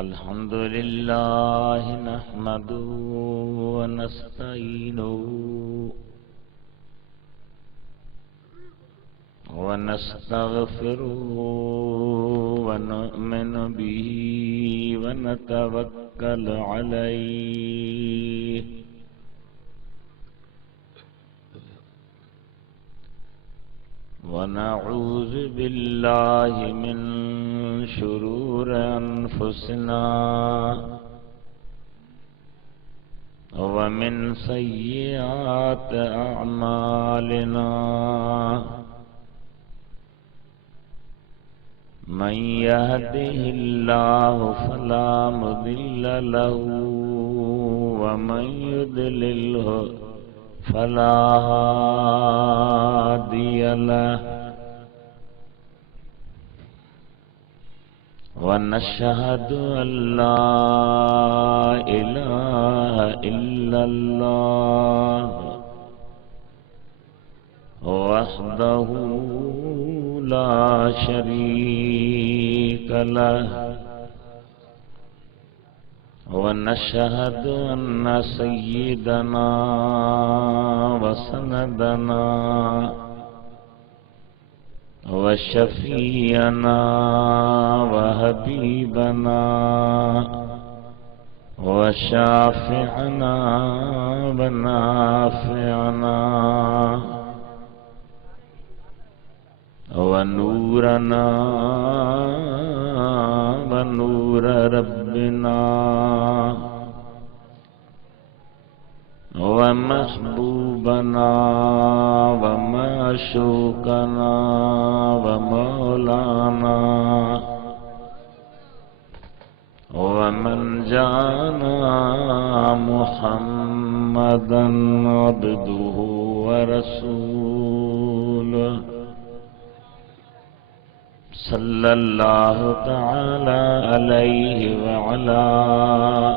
अल्हम्दुलिल्लाह नहमदुहु व नस्तईनुहु व नस्तगफिरुहु व नु'मिनु बिही व नतवक्कलु अलैहि व नऊज़ु बिल्लाहि मिन शुरूरि अनफुसिना व मिन सय्यिआति अअमालिना मन यहदिहिल्लाहु फला मुदिल्ल लहु व मन युद्लिल्हु फला हादिय लहु व नशहदु अल्ला इलाहा इल्लल्लाह वहदहु ला शरीक लहु व नशहदु अन्न सय्यिदना व सनदना व शफीअना व हबीबना व शाफिअना व नाफिअना व नूरना व नूर रब्बिना व महबूबना व माशूकना व मौलाना व मन जाना मुहम्मदन अब्दुहु व रसूलुहु सल्लल्लाहु तआला अलैहि व अला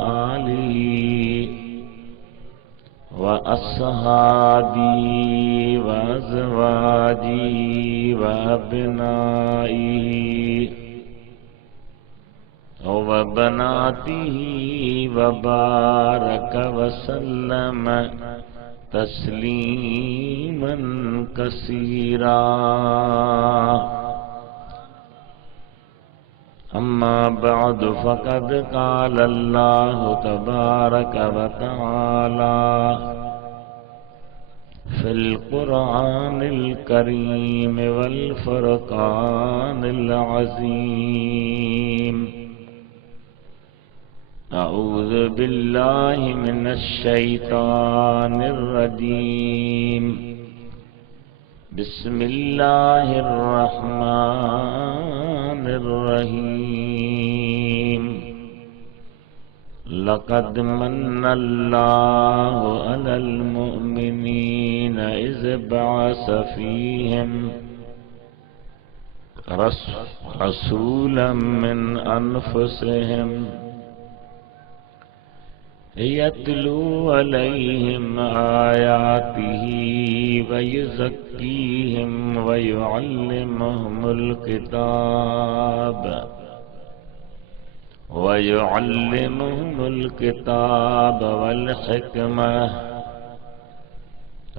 आलिहि व अस्हाबी व अज़वाजी व अब्नाइही व बनातिही व बारक व सल्लम तस्लीमन कसीरा अम्मा बअद फ़क़द क़ाल अल्लाहु तबारक व तआला फ़िल क़ुरआनिल करीम वल फ़ुरक़ानिल अज़ीम अऊज़ु बिल्लाहि मिनश शैतानिर रजीम बिस्मिल्लाहिर रहमानिर रहीम लक़द मन्नल्लाहु अलल मुअमिनीना इज़ बअस फ़ीहिम रसूलन मिन अनफुसिहिम यत्लू अलैहिम आयातिही व युज़क्कीहिम व युअल्लिमुहुमुल किताब वल हिकमह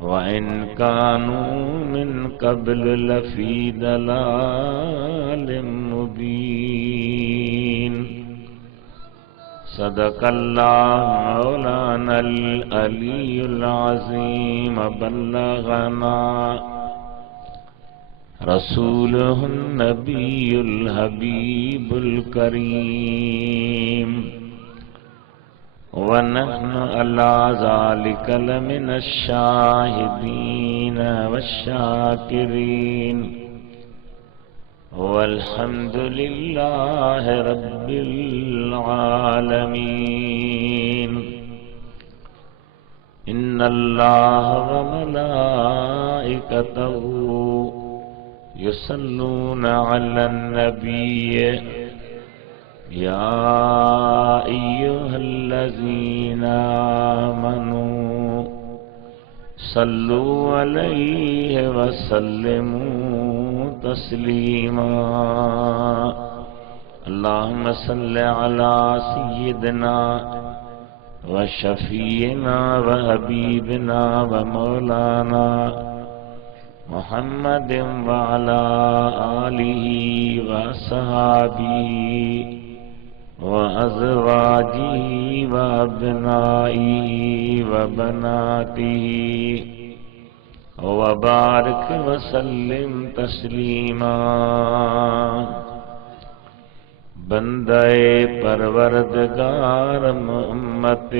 व इन कानू मिन क़ब्ल लफ़ी दलालिम मुबीन सदक़ल्लाहु मौलानल अलीयुल अज़ीम बल्लगना रसूलुहुन नबियुल हबीबुल करीम व नहनु अला ज़ालिका लमिनश शाहिदीन वश्शाकिरीन वल्हम्दुलिल्लाहि रब्बिल आलमीन इन्नल्लाह व मलाइकतहु युसल्लूना अलन नबिय्य या अय्युहल्लज़ीना आमनू सल्लु अलैहि वसल्लिमू तस्लीमा। अल्लाहुम्मा सल्लि अला सय्यिदिना व शफीना व हबीबिना व मौलाना मुहम्मदिन व अला आलिही व सहाबिही व अज़वाजिही व अब्नाइही व बनातिही व बारिक व सल्लिम तस्लीमा। बंदे परवरदिगार मुहम्मद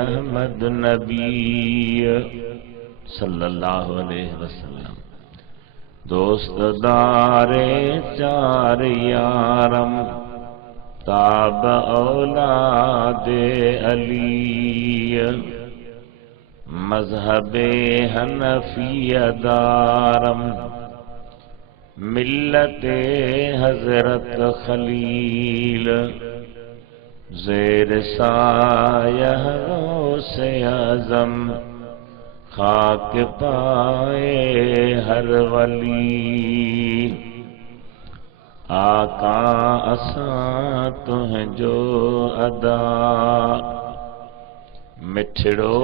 अहमद नबी सल्लल्लाहु अलैहि वसल्लम दोस्त दारे चार यारम ताब औलादे अली मजहबे हनफिया दारम मिल्लते हजरत खलील ज़ेर सायह से आज़म खाक पाए हर वली। आका असां तुझो अदा मिठड़ो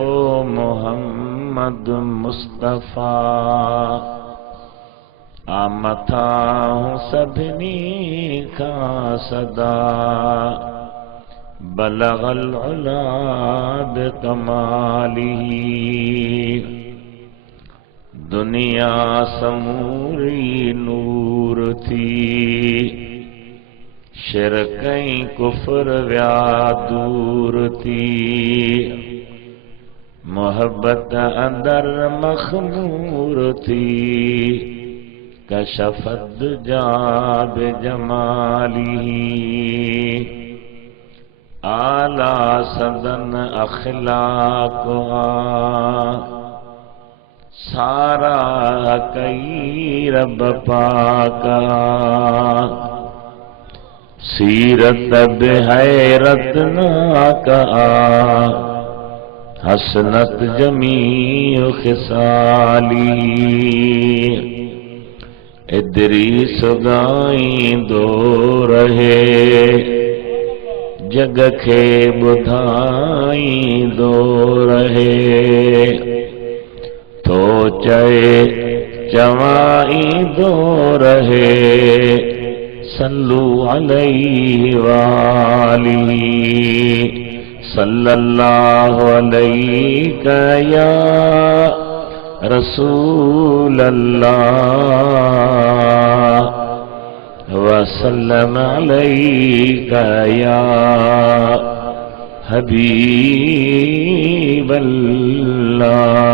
मोहम्मद मुस्तफ़ा आमथा सभिनी खां सदा बलगल उला बिकमालिही। दुनिया समूरी नूर थी शिरकई कुफर व्या दूर थी मोहब्बत अंदर मखमूर थी कशफत जाब जमाली। आला सदन अखलाक सारा कई रब पाका सीरत बेहैरत नाका हसनत जमी खिसाली। इदरीस गाई दो रहे जग खे बुधाई दो रहे तो चए चवाई दो रहे सल्लु अलैहि वाली सल्लल्लाहु अलैका या रसूल अल्लाह वसल्लम अलैका या हबीब अल्लाह।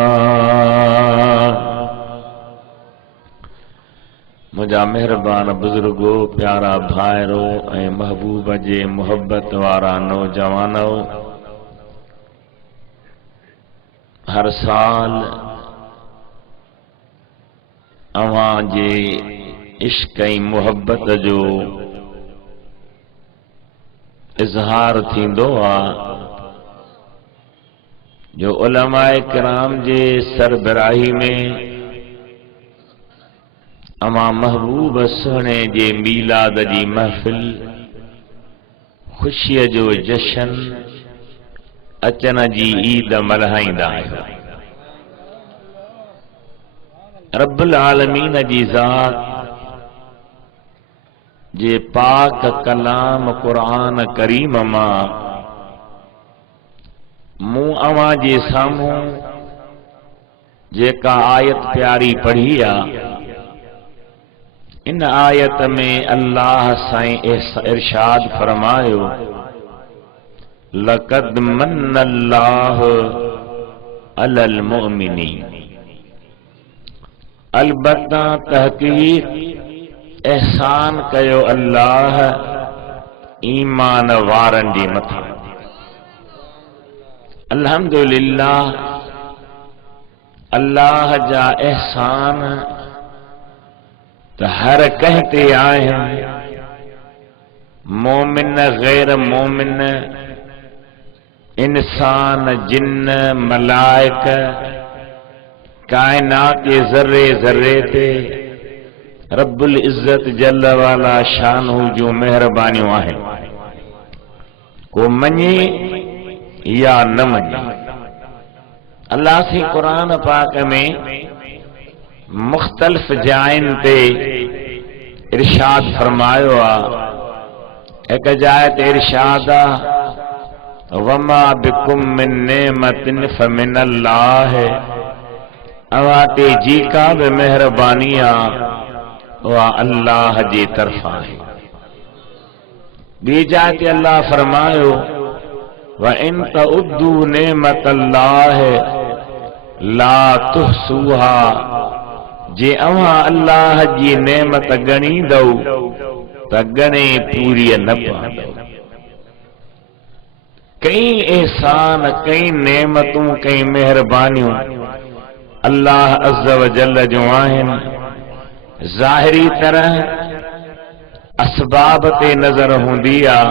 मुझा मेहरबान बुजुर्गो प्यारा भाइरो ऐं महबूब जे मोहब्बत वारा नौजवानो हर साल अवां जे इश्क ऐं मोहब्बत जो इज़हार थींदो आहे जो उलमाए किराम जे सरबराही में अमां महबूब सुहिणे जे मीलाद जी महफ़िल ख़ुशीअ जो जशन अचन जी ईद मल्हाईंदा आहियूं। रब्बुल आलमीन जी ज़ात जे पाक कलाम क़ुरान करीम मां मूं अवां जे साम्हूं जेका आयत प्यारी पढ़ी आहे इन आयत में अल्लाह साईं इरशाद फरमायो लक़द मन्नल्लाहु अलल मुमिनीन अलबत्ता तहक़ीक़ एहसान कयो अल्लाह ईमान वारन जे मथां। अल्हम्दुलिल्लाह अल्लाह जा एहसान तो हर कहते आहिनि मोमिन गैर मोमिन इंसान जिन्न मलाइक कायनात के ज़र्रे ज़र्रे ते रब्बुल इज़्ज़त जल्ल वाला शानहू जो मेहरबानियों आहिनि, को मञे या न मञे। अल्लाह से कुरान पाक में मुख्तलिफ जाइन ते इरशाद फरमायो आ। एक जाए ते इरशाद आ, वमा बिकुम मिन नेमतिन फमिनल्लाह, अवा ते जीका बि मेहरबानी आ वा अल्लाह जी तरफा है। ॿी जाइ ते अल्लाह फरमायो, व इन तउद्दू नेमतल्लाह ला तुहसूहा, जे अव्हां अल्लाह जी नेमत ॻणींदव त ॻणे पूरी न पवंदव। कई एहसान, कई नेमतूं, कई मेहरबानियूं अल्लाह अज़्ज़ व जल्ल जो आहिनि। ज़ाहिरी तरह असबाब ते नज़र हूंदी आ,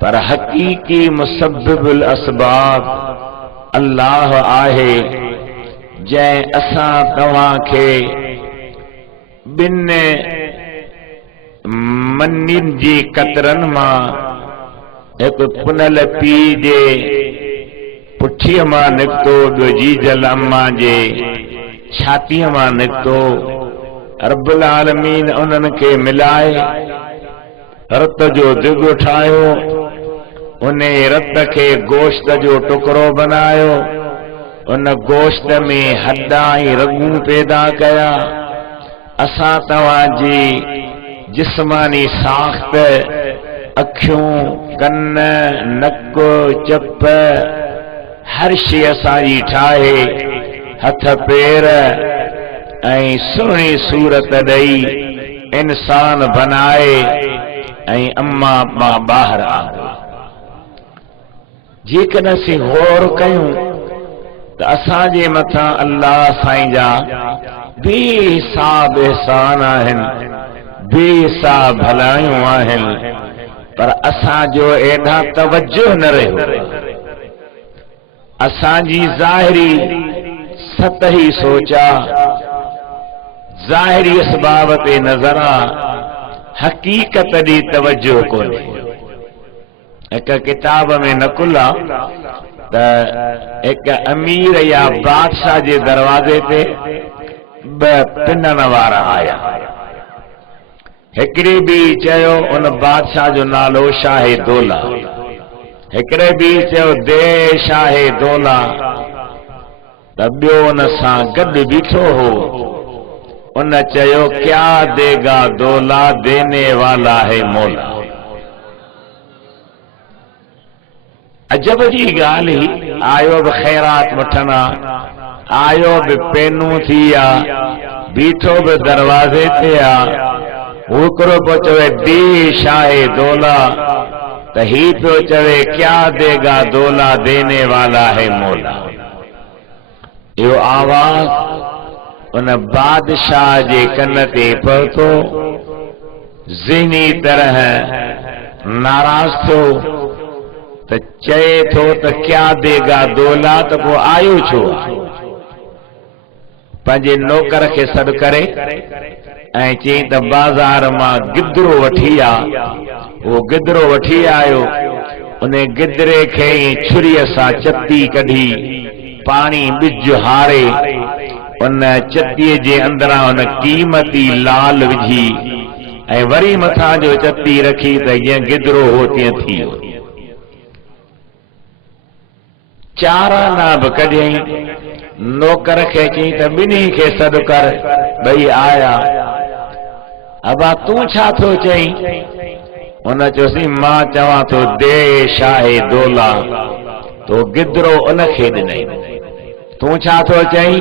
पर हकीकी मुसब्बिबुल असबाब अल्लाह आहे, जंहिं असां तव्हां खे ॿिनि मनियुनि जी कतरनि मां हिकु पुनल पीउ जे पुठीअ मां निकितो, ॿियो जीजल अम्मा जे छातीअ मां निकितो। रब्बुल आलमीन उन्हनि खे मिलाए रत जो दिगो ठाहियो, उन रत खे गोश्त जो टुकड़ो बनायो, उन गोश्त में हड्डा ऐं रगूं पैदा कया। असां तव्हांजी जिस्मानी साख्त, अखियूं, कन, नक, चप, हर शइ असांजी ठाहे, हथ पेर ऐं सुहिणी सूरत ॾेई इंसान बनाए ऐं अम्मा मां ॿाहिरि आ। जेकॾहिं असीं गौर कयूं त असांजे मथां अल्लाह साईं जा बेहिसाब एहसान आहिनि, बेहिसाब भलायूं आहिनि, पर असांजो एॾा तवज्जो न रहियो। असांजी ज़ाहिरी सतही सोचा, ज़ाहिरी असबाब ते नज़र आ, हकीकत ॾी तवज्जो कोन्हे। हिक किताब में नकुल आ त हिक अमीर या बादशाह जे दरवाज़े ते ॿ पिनन वारा आया। हिकिड़े बि चयो उन बादशाह जो नालो शाहे दौला, हिकिड़े बि चयो दे शाहे दौला, त ॿियो उन सां गॾु बीठो हो। उन चयो, क्या देगा दौला, देने वाला है मौला। अजब जी ॻाल्हि ही, आयो बि ख़ैरात वठणा, आयो बि पेनू थी आ, बीठो बि दरवाज़े ते आ। हिकिड़ो पियो चवे दे शाहे दौला, त ही पियो चवे क्या देगा दौला, देने वाला है मौला। इहो आवाज़ उन बादशाह जे कन ते पहुतो, ज़हनी तरह नाराज़ थियो, त चए थो त क्या देगा दौला, त पोइ आयो छो? पंहिंजे नौकर खे सॾु करे ऐं चई त बाज़ार मां गिदरो वठी आ। उहो गिदरो वठी आयो, उन गिदरे खे छुरीअ सां चती कढी, पाणी ॿिज हारे, उन चतीअ जे अंदरां उन क़ीमती लाल विझी ऐं वरी मथां जो चती रखी, त जीअं गिदरो हो तीअं थी वियो। चार आना बि कढियईं, नौकर खे चई त ॿिन्ही खे सॾु कर, ॿई आया। अबा तूं छा थो चई? उन चयोसीं, मां चवां थो दे शाहे दौला, तो गिदरो उन खे ॾिनई। तूं छा थो चई?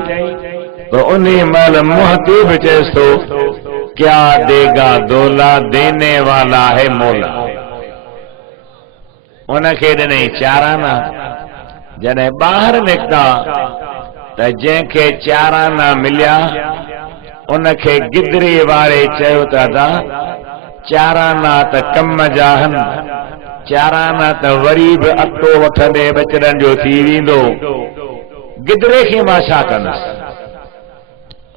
तो उन महिल मुंहं ते बि चएसि थो, क्या देगा दौला, देने वाला है मौला। उन खे ॾिनई चार आना। जॾहिं ॿाहिरि निकिता त जंहिंखे चार आना मिलिया, उन खे गिदरे वारे चयो, त दादा चार आना त कम जा आहिनि, चार आना त वरी बि अटो वठंदे बचड़नि जो थी वेंदो, गिदरे खे मां छा कंदुसि?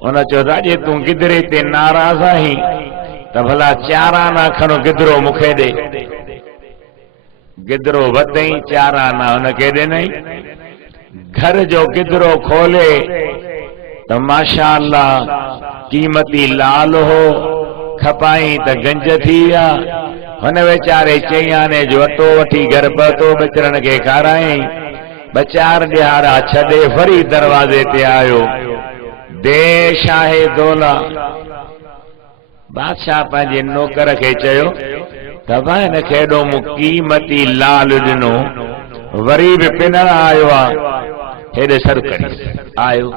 उन चयो राजे तूं गिदरे ते नाराज़ आहीं त भला 4 आना खणो गिदरो मूंखे ॾे। गिदरो वतई 4 आना हुनखे ॾिनई। घर जो गिदरो खोले त माशा अल्लाह कीमती लाल हो, खपाई त गंज थी विया। हुन वीचारे 4 आने जो अटो वठी घर पहुतो, बचड़न खे खाराई। 2-4 ॾियारा छॾे वरी दरवाज़े ते आयो। देश आहे दौला। बादशाह पंहिंजे नौकर खे चयो त भाई हिनखे एॾो मूं कीमती लाल ॾिनो, वरी बि पिनण आयो आहे, हेॾे सर कढी आयो।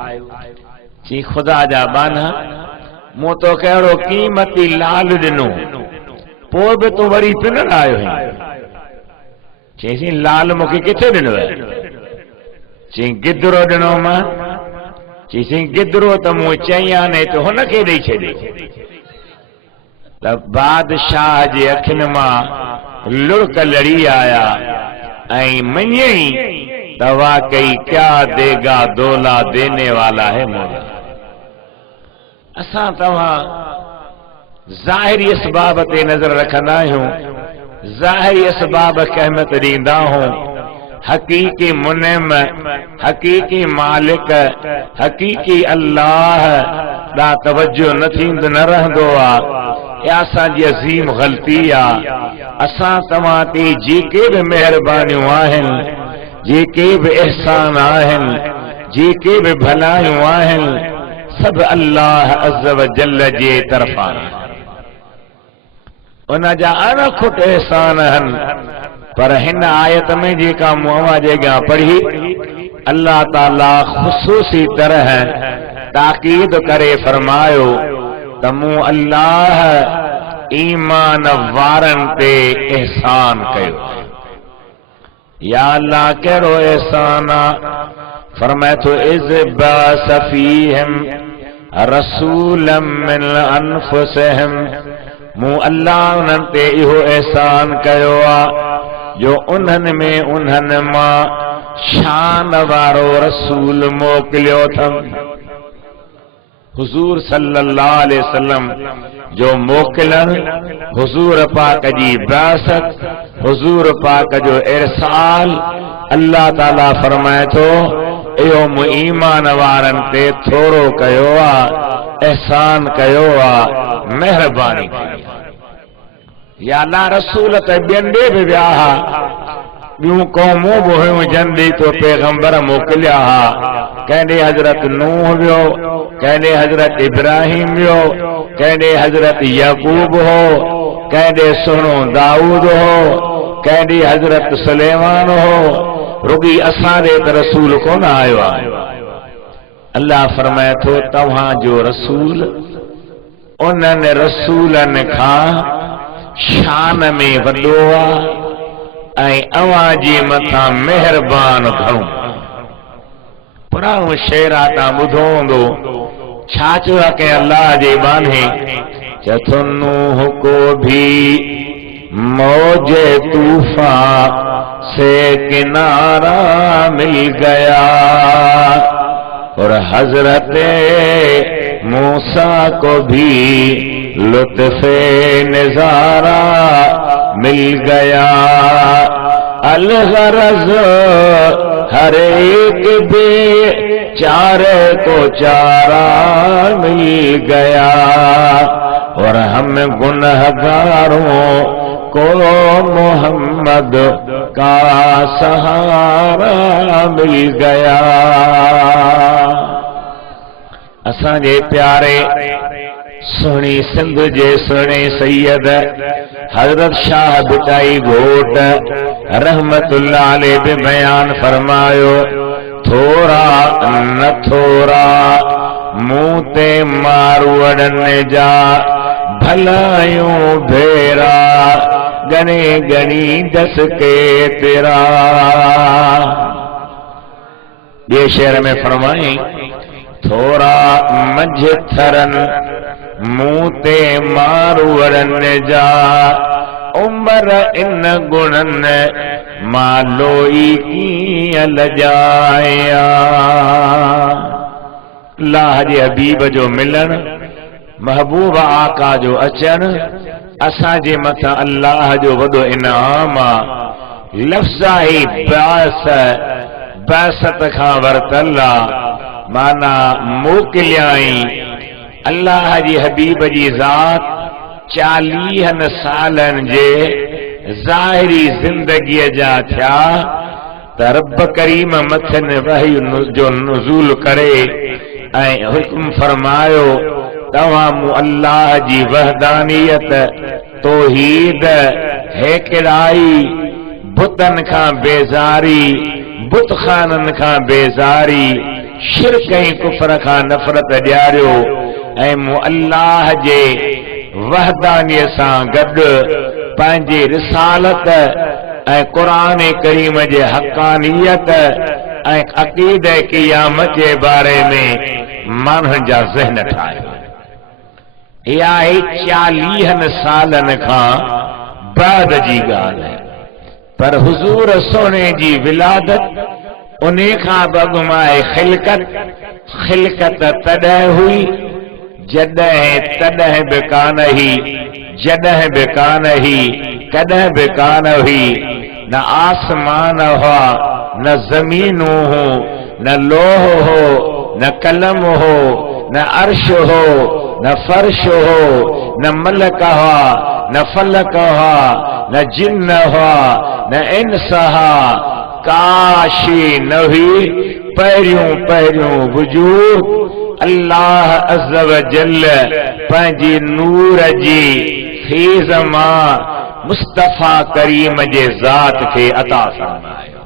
चई ख़ुदा जा बाना, मूं तोखे अहिड़ो कीमती लाल ॾिनो, पोइ बि तूं वरी पिनण आयो आहीं। चईसीं लाल मूंखे किथे ॾिनो आहे? चई गिदरो ॾिनो मां। चईसीं गिदरो त मूं 4 आने त हुनखे ॾेई छॾे। त बादशाह जे अखियुनि मां लुड़क लड़ी आया ऐं मञई त वाकई क्या देगा दौला देने वाला है मौला। असां तव्हां ज़ाहिरी असबाब ते नज़र रखंदा आहियूं, ज़ाहिरी असबाब खे अहमियत ॾींदा आहियूं। हकीकी मुनिम, हकीकी मालिक, हकीकी अल्लाह ॾा तवज्जो न थींदो न रहंदो आहे। या असांजी अज़ीम ग़लती आहे। असां तव्हां ते जेके बि महिरबानियूं आहिनि, जेके बि एहसान आहिनि, जेके बि भलायूं आहिनि, सभु अल्लाह अज़्ज़ व जल्ल जे तरफ़ां उन जा अणखुट एहसान आहिनि। पर हिन आयत में जेका मूं अवां जे अॻियां पढ़ी, अल्लाह ताला ख़ुसूसी तरह ताकीद करे फरमायो त मूं अल्लाह ईमान वारनि ते एहसान कयो। या अल्लाह कहिड़ो एहसान आहे? फरमाए थो इज़ बअस फ़ीहिम रसूलन मिन अनफुसिहिम। मूं अल्लाह उन्हनि ते इहो एहसान कयो आहे जो उन्हनि में उन्हनि मां शान वारो रसूल मोकिलियो अथमि। हुजूर सल्लल्लाहु अलैहि वसल्लम जो मोकिलण, हुजूर पाक जी बासत, हुजूर पाक जो इरसाल, अल्लाह ताला फरमाए थो इहो मूं ईमान वारनि ते थोरो कयो आहे, एहसान कयो आहे, महिरबानी कई। या अल्लाह रसूल त ॿियनि ॾे बि विया हा, ॿियूं क़ौमूं बि हुयूं जन ॾे तो पैगंबर मोकिलिया हा। कंहिं हज़रत नूह वियो, कंहिं हज़रत इब्राहिम वियो, कंहिं हज़रत यकूब हो, कंहिं सुहिणो दाऊद हो, कंहिं हज़रत सुलेमान हो। रुगी असां ॾे त रसूल कोन आयो आहे। अल्लाह फरमाए थो तव्हांजो रसूल उन्हनि रसूलनि खां शान में वॾो आहे ऐं अवां जे मथां महिरबान घणो। पुराणो शेर आहे, तव्हां ॿुधो हूंदो। छा चयो आहे कंहिं अल्लाह जे बाने? चथो नूह को भी मौजे तूफान से किनारा मिल गया और हजरत मूसा को भी लुत्फ़े नज़ारा मिल गया। अलगरज हर एक बेचारे को चारा मिल गया और हम गुनहगारों को मोहम्मद का सहारा मिल गया। असांजे प्यारे सुहिणी सिंध जे सुहिणे सैयद हजरत शाह बिटाई घोट रहमतुल्लाह अलैह बि बयान फरमायो, थोरा न थोरा मूं ते मारवड़नि जा भलायूं भेरा गणे गणी दस के तेरा। ॿिए शेर में फरमाई थोरा मंझ थरनि मूं ते मारवड़नि जा उमर इन गुणनि मालोई कीअं लजाया। अल्लाह जे हबीब जो मिलन, महबूब आका जो अचन असा जे मथा अल्लाह जो वडो इनाम आ। लफ्ज़ ही बासत खां वरतल आ, माना मोकिलियाई अल्लाह जी हबीब जी ज़ात 40 सालन जे ज़ाहिरी जिंदगी जा थिया त रब करीम मथन वही जो नुज़ूल करे ऐं हुक्म फरमायो तव्हां मु अल्लाह जी वहदानियत तौहीद हेकिड़ाई बुतन खां बेज़ारी बुत खानन खां बेज़ारी शिरक ऐं कुफर खां नफ़रत ॾियारियो ऐं मु अल्लाह जे वहदानियत सां गॾु पंहिंजी रिसालत ऐं क़ुरान करीम जे हक़ानियत ऐं अक़ीद क़ियामत जे बारे में माण्हुनि जा ज़हन ठाहियो। इहा आहे 40 सालन खां बाद जी ॻाल्हि आहे, पर हुज़ूर सोने जी विलादत उन्हे खां बगमाए खिलकत तॾहिं हुई जॾहिं बि कान ही, जॾहिं बि कान ही, कॾहिं बि कान हुई। न आसमान हुआ, न ज़मीनूं हो, न लोह हो, न कलम हो, न अर्श हो, न फर्श हो, न मलक हुआ, न फलक हुआ, न जिन्न हुआ, न इंस हुआ। काशी न हुई पहिरियों वजूद अल्लाह अज़्ज़ व जल पंहिंजी नूर जी फैज़ मां मुस्तफ़ा करीम जे ज़ात खे अता फरमायो।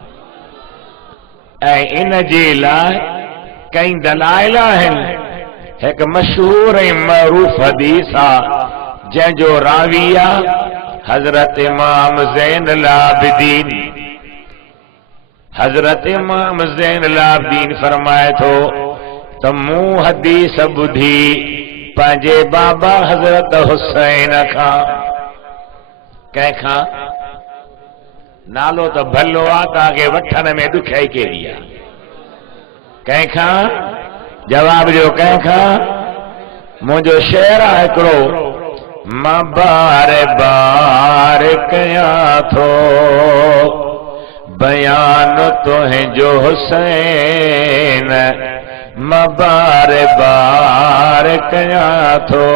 ऐं इन जे लाइ कई दलाइल आहिनि। हिकु मशहूर ऐं मरूफ हदीस आहे जंहिंजो रावी आहे हज़रत इमाम ज़ैनुल आबिदीन। हज़रत इमाम ज़ैनुल आबिदीन फरमाए थो त मूं हदीस ॿुधी पंहिंजे बाबा हज़रत हुसैन खां। कंहिंखां? नालो त भलो आहे, तव्हांखे वठण में ॾुखियाई कहिड़ी आहे? कंहिंखां? जवाब ॾियो, कंहिंखां? मुंहिंजो शेर आहे हिकिड़ो, मां बार बार कयां थो बयान तुंहिंजो हुसैन, मां बार बार कयां थो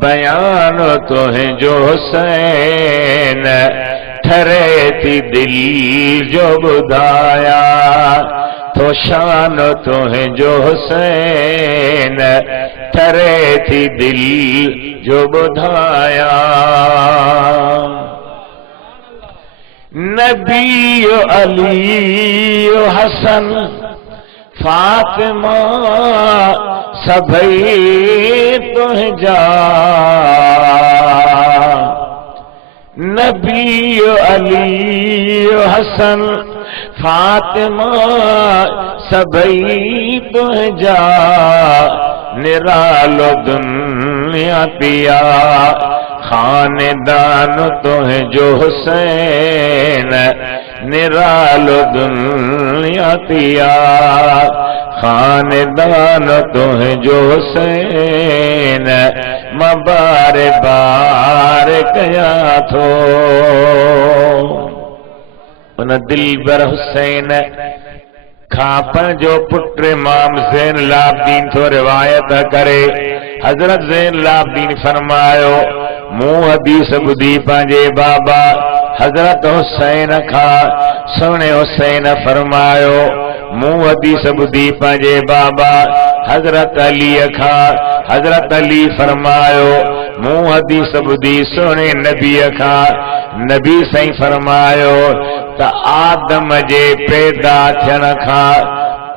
बयान तुंहिंजो हुसैन। ठरे थी दिल जो ॿुधाया तो शान तुंहिंजो हुसैन, ठरे थी दिल जो ॿुधाया। नबी अली हसन फातिमा सभई तुंहिंजा। नबी अली हसन फातिमा सभई तुंहिंजा। निरालो दुनिया पिया खानदान तुंहिंजो हुसैन। निरालो दुनिया पिया खानदान तुंहिंजो हुसैन। मां बार बार कयां थो। उन दिलबर हुसैन खां पंहिंजो पुट इमाम ज़ैनुल आबिदीन थो रिवायत करे। हज़रत ज़ैनुल आबिदीन फरमायो मूं हदीस ॿुधी पंहिंजे बाबा हज़रत हुसैन खां। सुहिणे हुसैन फरमायो मूं हदीस ॿुधी पंहिंजे बाबा हज़रत अलीअ खां। हज़रत अली फरमायो मूं हदीस ॿुधी सुहिणे नबीअ खां। नबी साईं फरमायो त आदम जे पैदा थियण खां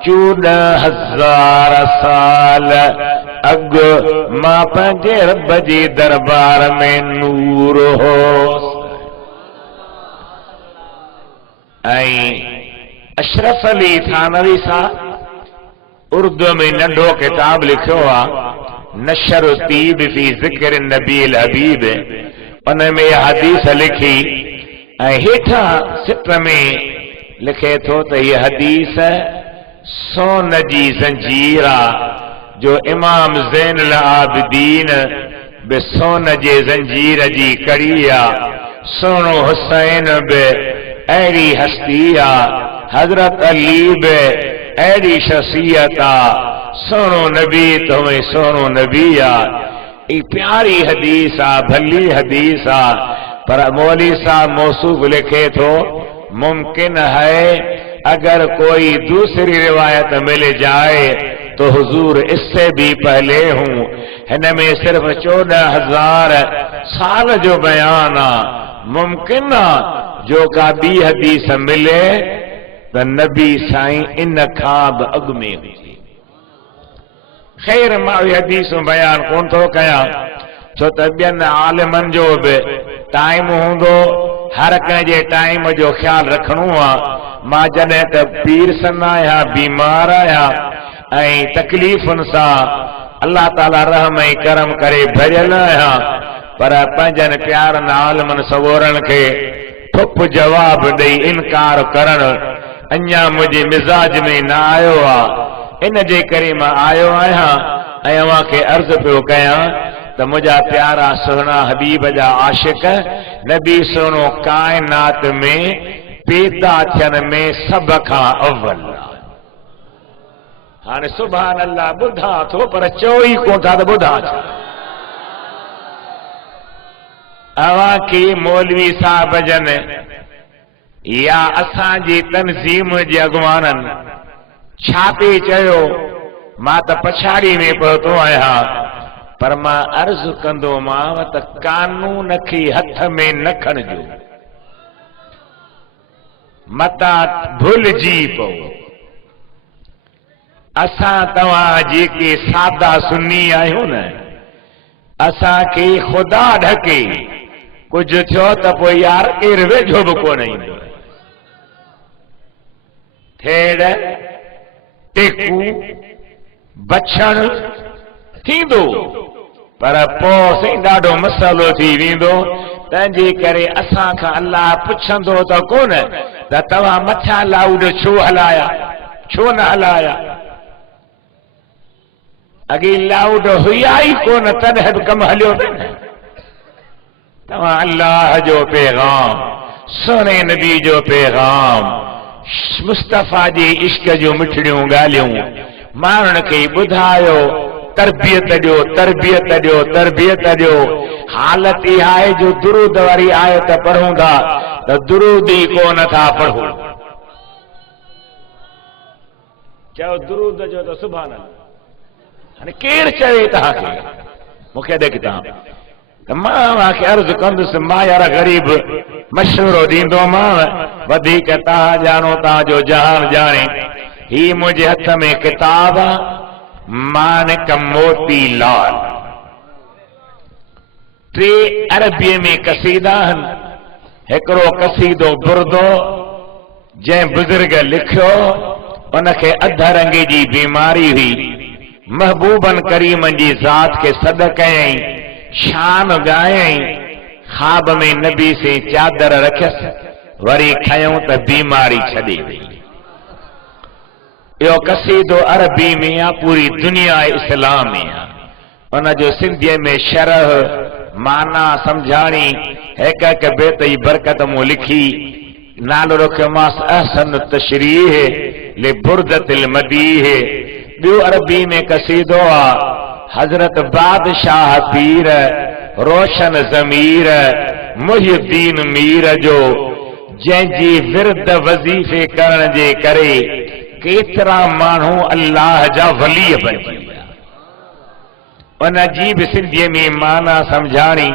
14,000 साल अॻु मां पंहिंजे रब जे दरबार में नूर हो। ऐं अशरफ अली थानवी साहब उर्दू में नंढो किताब लिखियो आहे नशर तीब फी ज़िक्र नबील हबीब। उन में हदीस लिखी ऐं हेठां सिट में लिखे थो त हीअ हदीस सोन जी ज़ंजीर जो इमाम ज़ैनुल आबिदीन बे सोन जे ज़ंजीर जी कड़ी आ। सोनो हुसैन बे अहिड़ी हस्ती आ। हज़रत अली बे अहिड़ी शख़्सियत आ। सोनो नबी तमें सोनो नबी आ। ई प्यारी हदीस आ, भली हदीस आ। पर मौली साहब मौसूफ लिखे थो, मुमकिन है अगर कोई दूसरी रिवायत मिल जाए तो हुजूर इससे भी पहले हूं। इनमें सिर्फ 14,000 साल जो बयान आ। मुमकिन आ जो का बी हदीस मिले तो नबी साईं इन खां बि अॻु में हुजे। ख़ैर मां हदीस बयान कोन थो कयां, छो त ॿियनि आलिमनि जो बि टाइम हूंदो, हर कंहिंजे टाइम जो ख्याल रखणो आहे। मां जॾहिं त पीर सन आहियां, बीमार आहियां ऐं तकलीफ़ुनि सां अल्लाह ताला रहम ऐं करम करे भरियल आहियां, पर पंहिंजनि प्यारनि आलिमनि सवोरनि खे ठुप जवाब ॾेई इनकार करणु अञा मुंहिंजे मिज़ाज में न आयो आहे। इन जे करे मां आयो आहियां ऐं अव्हां खे अर्ज़ पियो कयां त मुंहिंजा प्यारा सुहिणा हबीब जा आशिक नबी सुहिणो काइनात में पैदा थियण में सभ खां अव्वल। हाणे सुभान अल्लाह ॿुधा थो पर चओ ई कोन था त ॿुधा छा। अव्हां खे मौलवी साहब जन या असांजी तनज़ीम जे अॻवाननि छा पे चयो, मां त पछाड़ी में पहुतो आहियां, पर मां अर्ज़ कंदोमांव त कानून खे हथ में न खणिजो, मता भुलिजी पओ। असां तव्हां जेके सादा सुन्नी आहियूं न, असांखे ख़ुदा ढके कुझु थियो त पोइ यार केरु वेझो बि कोन ईंदो। थेड़ टेकू बछण थींदो, पर पोइ ॾाढो मसइलो थी वेंदो। तंहिंजे करे असां खां अल्लाह पुछंदो त कोन त तव्हां मथियां लाउड छो हलाया, छो न हलाया। अॻे लाउड हुया ई कोन, तॾहिं बि कमु हलियो न। तव्हां अल्लाह जो पैगाम, सुहिणे नबी जो पैगाम, मुस्तफ़ा जे इश्क जूं मिठड़ियूं ॻाल्हियूं माण्हुनि खे ॿुधायो। तरबियत ॾियो, तरबियत ॾियो, तरबियत ॾियो। हालत इहा आहे जो दुरूद वारी आयत पढ़ूं था त दुरूद ई कोन था पढ़ूं। चओ दुरूद जो त सुभान अल्लाह। हाणे केरु चवे तव्हांखे, मूंखे ॾेख तव्हां मां तव्हांखे अर्ज़ु कंदुसि, मां यार ग़रीब मशवरो ॾींदोमांव, वधीक तव्हां ॼाणो, तव्हांजो जहान ॼाणे। ही मुंहिंजे हथ में किताब आहे, मानिक मोती लाल। 3 अरबीअ में कसीदा आहिनि। हिकिड़ो कसीदो बुरदो जंहिं बुज़ुर्ग लिखियो, उनखे अध रंगे जी बीमारी हुई। महबूबन करीमन जी ज़ात खे सॾ कयई, शान ॻायई। ख्वाब में नबी से चादर रखियसि, वरी खयूं त बीमारी छॾे वई। इहो कसीदो अरबी में आहे, पूरी दुनिया इस्लाम में आहे। उनजो सिंधीअ में शरह माना सम्झाणी हिक हिक बेत जी बरकत मूं लिखी। नालो रखियोमांसि अहसन तशरीह ले बुरदतिल मदीह। ॿियो अरबी में कसीदो आहे हज़रत बादशाह पीर रोशन ज़मीर मुहिउद्दीन मीर जो, जंहिंजी विरद वज़ीफ़े करण जे करे केतिरा माण्हू अल्लाह जा वली बणिजी विया। उनजी बि सिंधीअ में माना सम्झाणी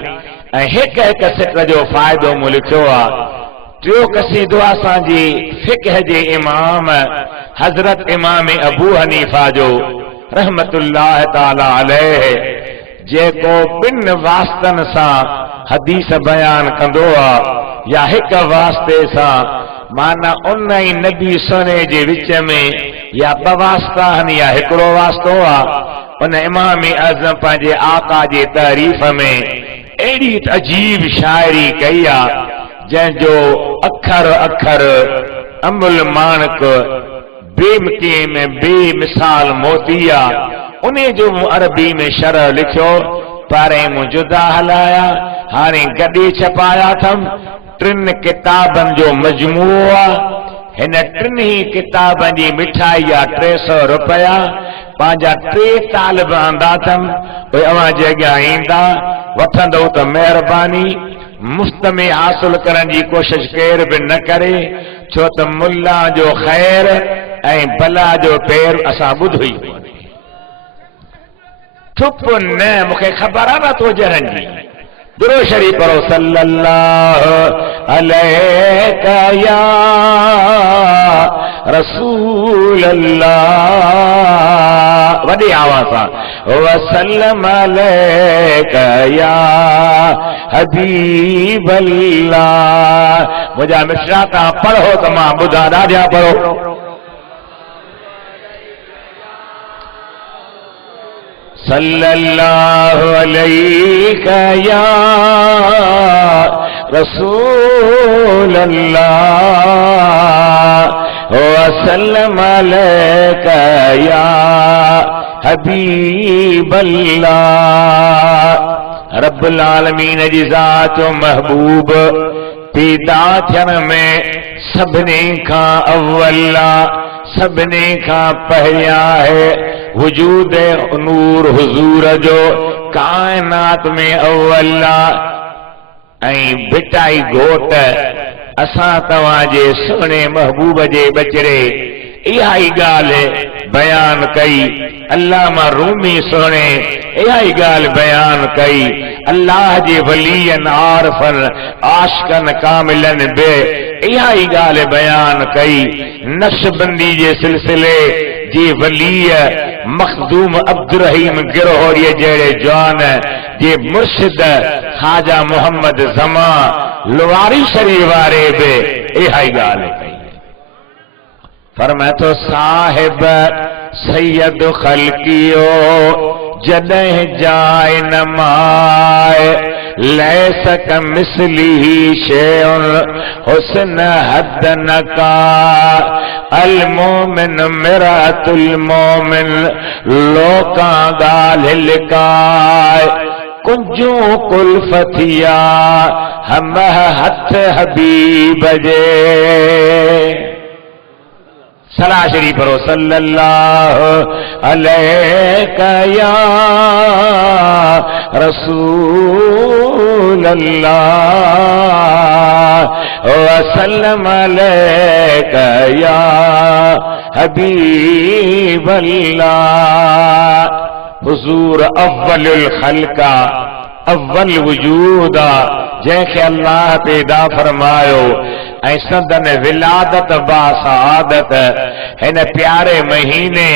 ऐं हिक हिक सिट जो फ़ाइदो मूं लिखियो आहे। टियों कसीदो असांजी फ़िक़ह जे इमाम हज़रत इमाम अबू हनीफ़ा जो रहमतुल्लाह ताला अलैह, जेको ॿिनि वास्तनि सां हदीस बयान कंदो आहे या हिक वास्ते सां, माना उन ई नबी सुने जे विच में या ॿ वास्ता आहिनि या हिकिड़ो वास्तो आहे। उन इमाम आज़म पंहिंजे आका जे तारीफ़ में अहिड़ी अजीब शाइरी कई आहे, जंहिंजो अखर अखर अमुल माणक बेमती में बेमिसाल मोतिया उन्हें जो अरबी में शरह लिखियो पारे मु जुदा हलाया हाणे गॾे छपाया थम टिन किताबनि जो मजमूओ आहे हिन टिनी किताबनि जी मिठाई आहे 300 रुपया पंहिंजा 3 तालिब आंदा अथमि उहे अव्हां जे अॻियां ईंदा वठंदव त महिरबानी मुफ्त में हासिल करण जी कोशिश केर बि न करे छो त मुल्ला जो ख़ैर ऐं बला जो पैर असां ॿुधो ई कोन्हे चुप न मूंखे ख़बर आहे न तो जरन जी दुरो शरीफ पढ़ो सल्लल्लाहु अलैका या रसूल अल्लाह वॾी आवाज़ सां वसल्लम अलैका या हबीब अल्लाह मुंहिंजा मिठड़ा तव्हां पढ़ो त मां ॿुधा ॾाढा पढ़ो सल्लल्लाहु अलैका या रसूल अल्लाह वसल्लम अलैका या हबीब अल्लाह रब्बुल आलमीन जी ज़ात महबूब पैदा थियण में सभिनी खां अव्वल सभिनी खां पहिरियां है वजूद नूर हुजूर जो कायनात में अव्वला ऐं बिटाई घोट असां तव्हांजे सुहिणे महबूब जे बचड़े इहा ई ॻाल्हि बयान कई अल्लामा रूमी सुहिणे इहा ई ॻाल्हि बयान कई अल्लाह जे वलीयन आरफन आशिकन कामिलन बि इहा ई ॻाल्हि बयान कई नक्शबंदी जे सिलसिले जी वलीय मखदूम अब्दुर्रहीम गिरहोरी जहिड़े जवान जे मुर्शिद ख़ाजा मोहम्मद ज़मा लुवारी शरीफ वारे बि इहा ई ॻाल्हि कई फरमाए थो साहिब सैयद खल्कियो जॾहिं जाय न माए लैस कमिस्लिही शैउन हुस्न हद न का अल मोमिन मिरातुल मोमिन लोका ॻाल्हि लिकाए कुंजू कुल्फथिया हम हथ हबीब जे सला शरीफ पढ़ो सल्लल्लाहु अलैका या रसूल अल्लाह वसल्लम अलैका या हबीब अल्लाह हुजूर अव्वलुल खल्का अव्वल वजूदा जंहिंखे अल्लाह पैदा फरमायो ऐं सदन विलादत बासआदत हिन प्यारे महीने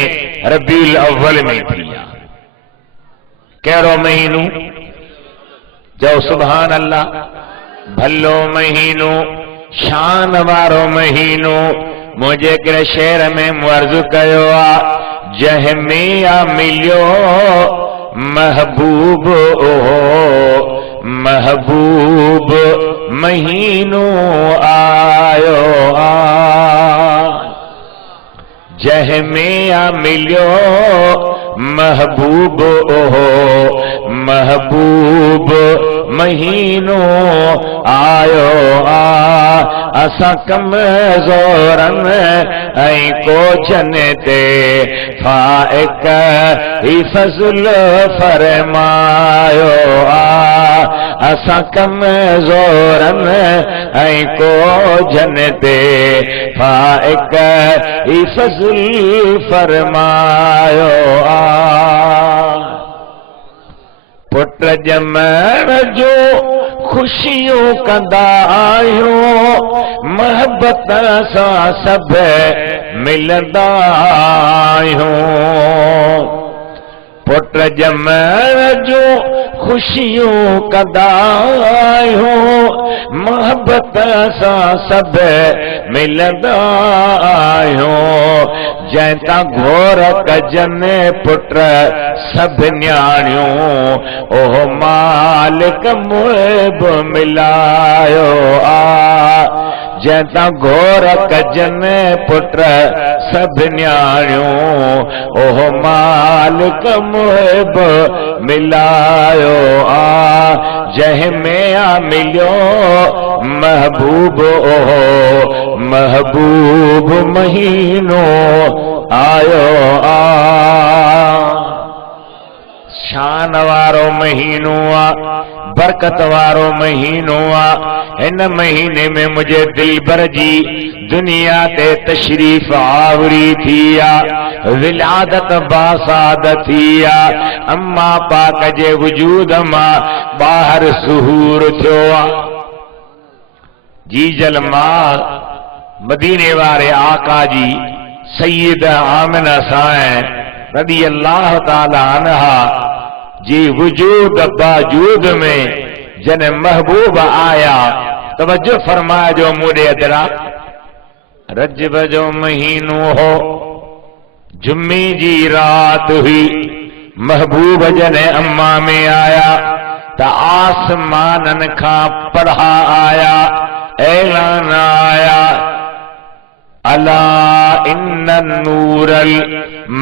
रबीउल अव्वल में थी आहे कहिड़ो महीनो जो सुभान अल्लाह भलो महीनो शान वारो महीनो मुंहिंजे हिकिड़े शेर में अर्ज़ कयो आहे जंहिंमें आ मिलियो महबूब ओहो महबूब महीनो आयो आ जंहिंमें आ मिलियो महबूब ओहो महबूब महीनो आयो आ असां कमज़ोरन ऐं कोझन ते फाइक ही फज़ल फरमायो आ असां कमज़ोरन ऐं कोझन ते फाइक ही फज़ल फरमायो आ पुट ॼमण जो खुशियूं कंदा आहियूं मोहब्बत सां सभु मिलंदा आहियूं पुट ॼमण जो खुशियूं कंदा आहियूं मोहब्बत सां सभु मिलंदा आहियूं जंहिं तां घोर कजनि पुट सभु न्याणियूं ओह मालिक मुहिब मिलायो आ जंहिं तां घोर कजनि पुट सब न्याणियों ओह मालिक मुहिब मिलायो आ जह में आ मिलियो महबूब ओह महबूब महीनो आयो आ शान वारो महीनो आ बरकत वारो महीनो आ इन महीने में मुझे दिलबर जी दुनिया ते तशरीफ आवरी थी आ विलादत बासाद थी आ अम्मा पाक जे वजूद मां बाहर सुहूर थियो आ जीजल मां मदीने वारे आका जी सैयद आमिना साईं रज़ी अल्लाह ताला अन्हा जी वजूद बाजूद में जन महबूब आया तवज्जो फरमाया जो मुड़े अदरा रजब जो महीनो हो जुम्मे जी रात हुई महबूब जन अम्मा में आया त आसमानन खा पढ़ा आया ऐलान आया अला इन्नन नूरल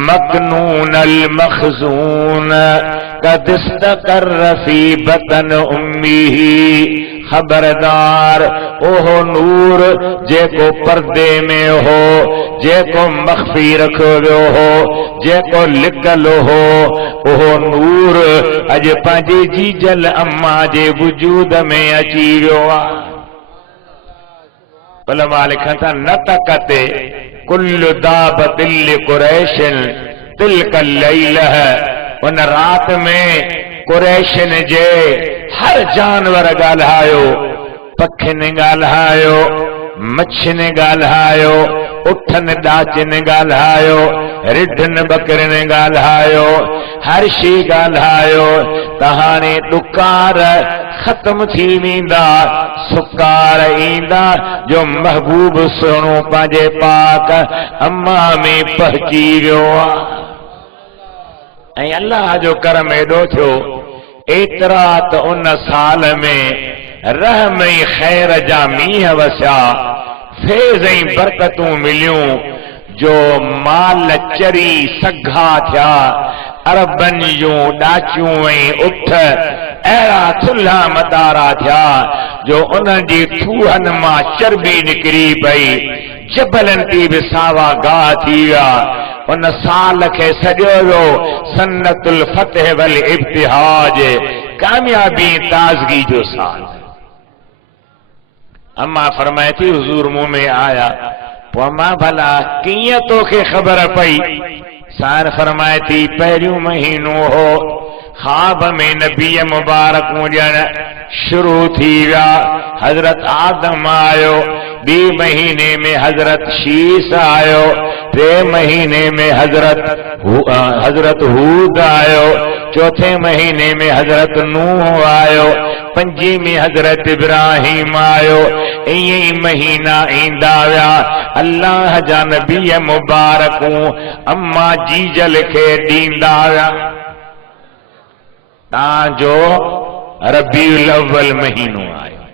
मकनूनल मखजून कद इस्तक़र्र फी बतन उम्मीही खबरदार ओहो नूर जेको पर्दे में हो जेको मख्फी रखो वियो हो जेको लिकल हो ओहो नूर अज पंहिंजी जीजल अम्मा जे वजूद में अची वियो आहे उलमा लिखनि था नतकते कुल्लु दाबतिल कुरैशिन तिलकल लैलह उन रात में कुरैशिन जे हर जानवर ॻाल्हायो पखियुनि ॻाल्हायो मच्छियुनि ॻाल्हायो उठनि ॾाचियुनि ॻाल्हायो रिढनि बकरियुनि ॻाल्हायो हर शे ॻाल्हायो त हाणे ॾुकार ख़त्म थी वेंदा सुकार ईंदा जो महबूब सुहिणो पंहिंजे पाक अम्मा में पहुची वियो आहे ऐं अल्लाह जो करम एॾो थियो एतिरा त उन साल में रहम ऐं ख़ैर जा मींहं वसिया फैज़ ऐं बरकतूं मिलियूं जो माल चरी सघा थिया अरबनि जूं ॾाचियूं ऐं उठ अहिड़ा थुल्हा मदारा थिया जो उन्हनि जी थूहनि मां चर्बी निकिरी पई जबलनि ते बि सावा गाह थी विया उन साल खे सॼो वियो सन्नतुल फतह वल इब्तिहाज कामयाबी ताज़गी जो साल अम्मा फरमाए थी हुजूर मुंह में आया पोइ मां भला कीअं तोखे ख़बर पई सार फरमाए थी पहिरियों महीनो हो ख्वाब में नबी मुबारकूं ॼण शुरू थी विया हजरत आदम आयो बी महीने में हजरत शीस आयो टे महीने में हजरत हूद आयो चौथे महीने में हजरत नूह आयो पंजी में हजरत इब्राहिम आयो ईअं महीना ईंदा विया अल्लाह जा नबी मुबारकूं अम्मा जीजल खे ॾींदा विया तांजो रबीउल अव्वल महीनो आयो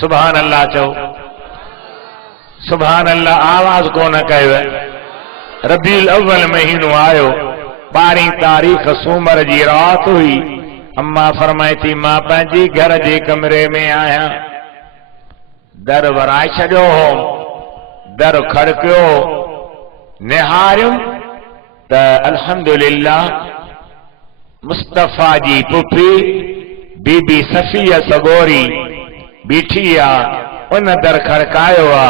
सुभान अल्लाह चओ सुभान अल्लाह आवाज कोन कयो रबीउल अव्वल महीनो आयो 12 तारीख़ सूमर जी रात हुई अम्मा फरमाए थी मां पंहिंजी घर जे कमरे में आहियां दर वराए छॾियो हो दर खड़कियो निहारियुम त अल्हम्दुलिल्लाह मुस्तफा जी पुफी बीबी सफिया सगोरी बीठी आ उन दर खड़कायो आ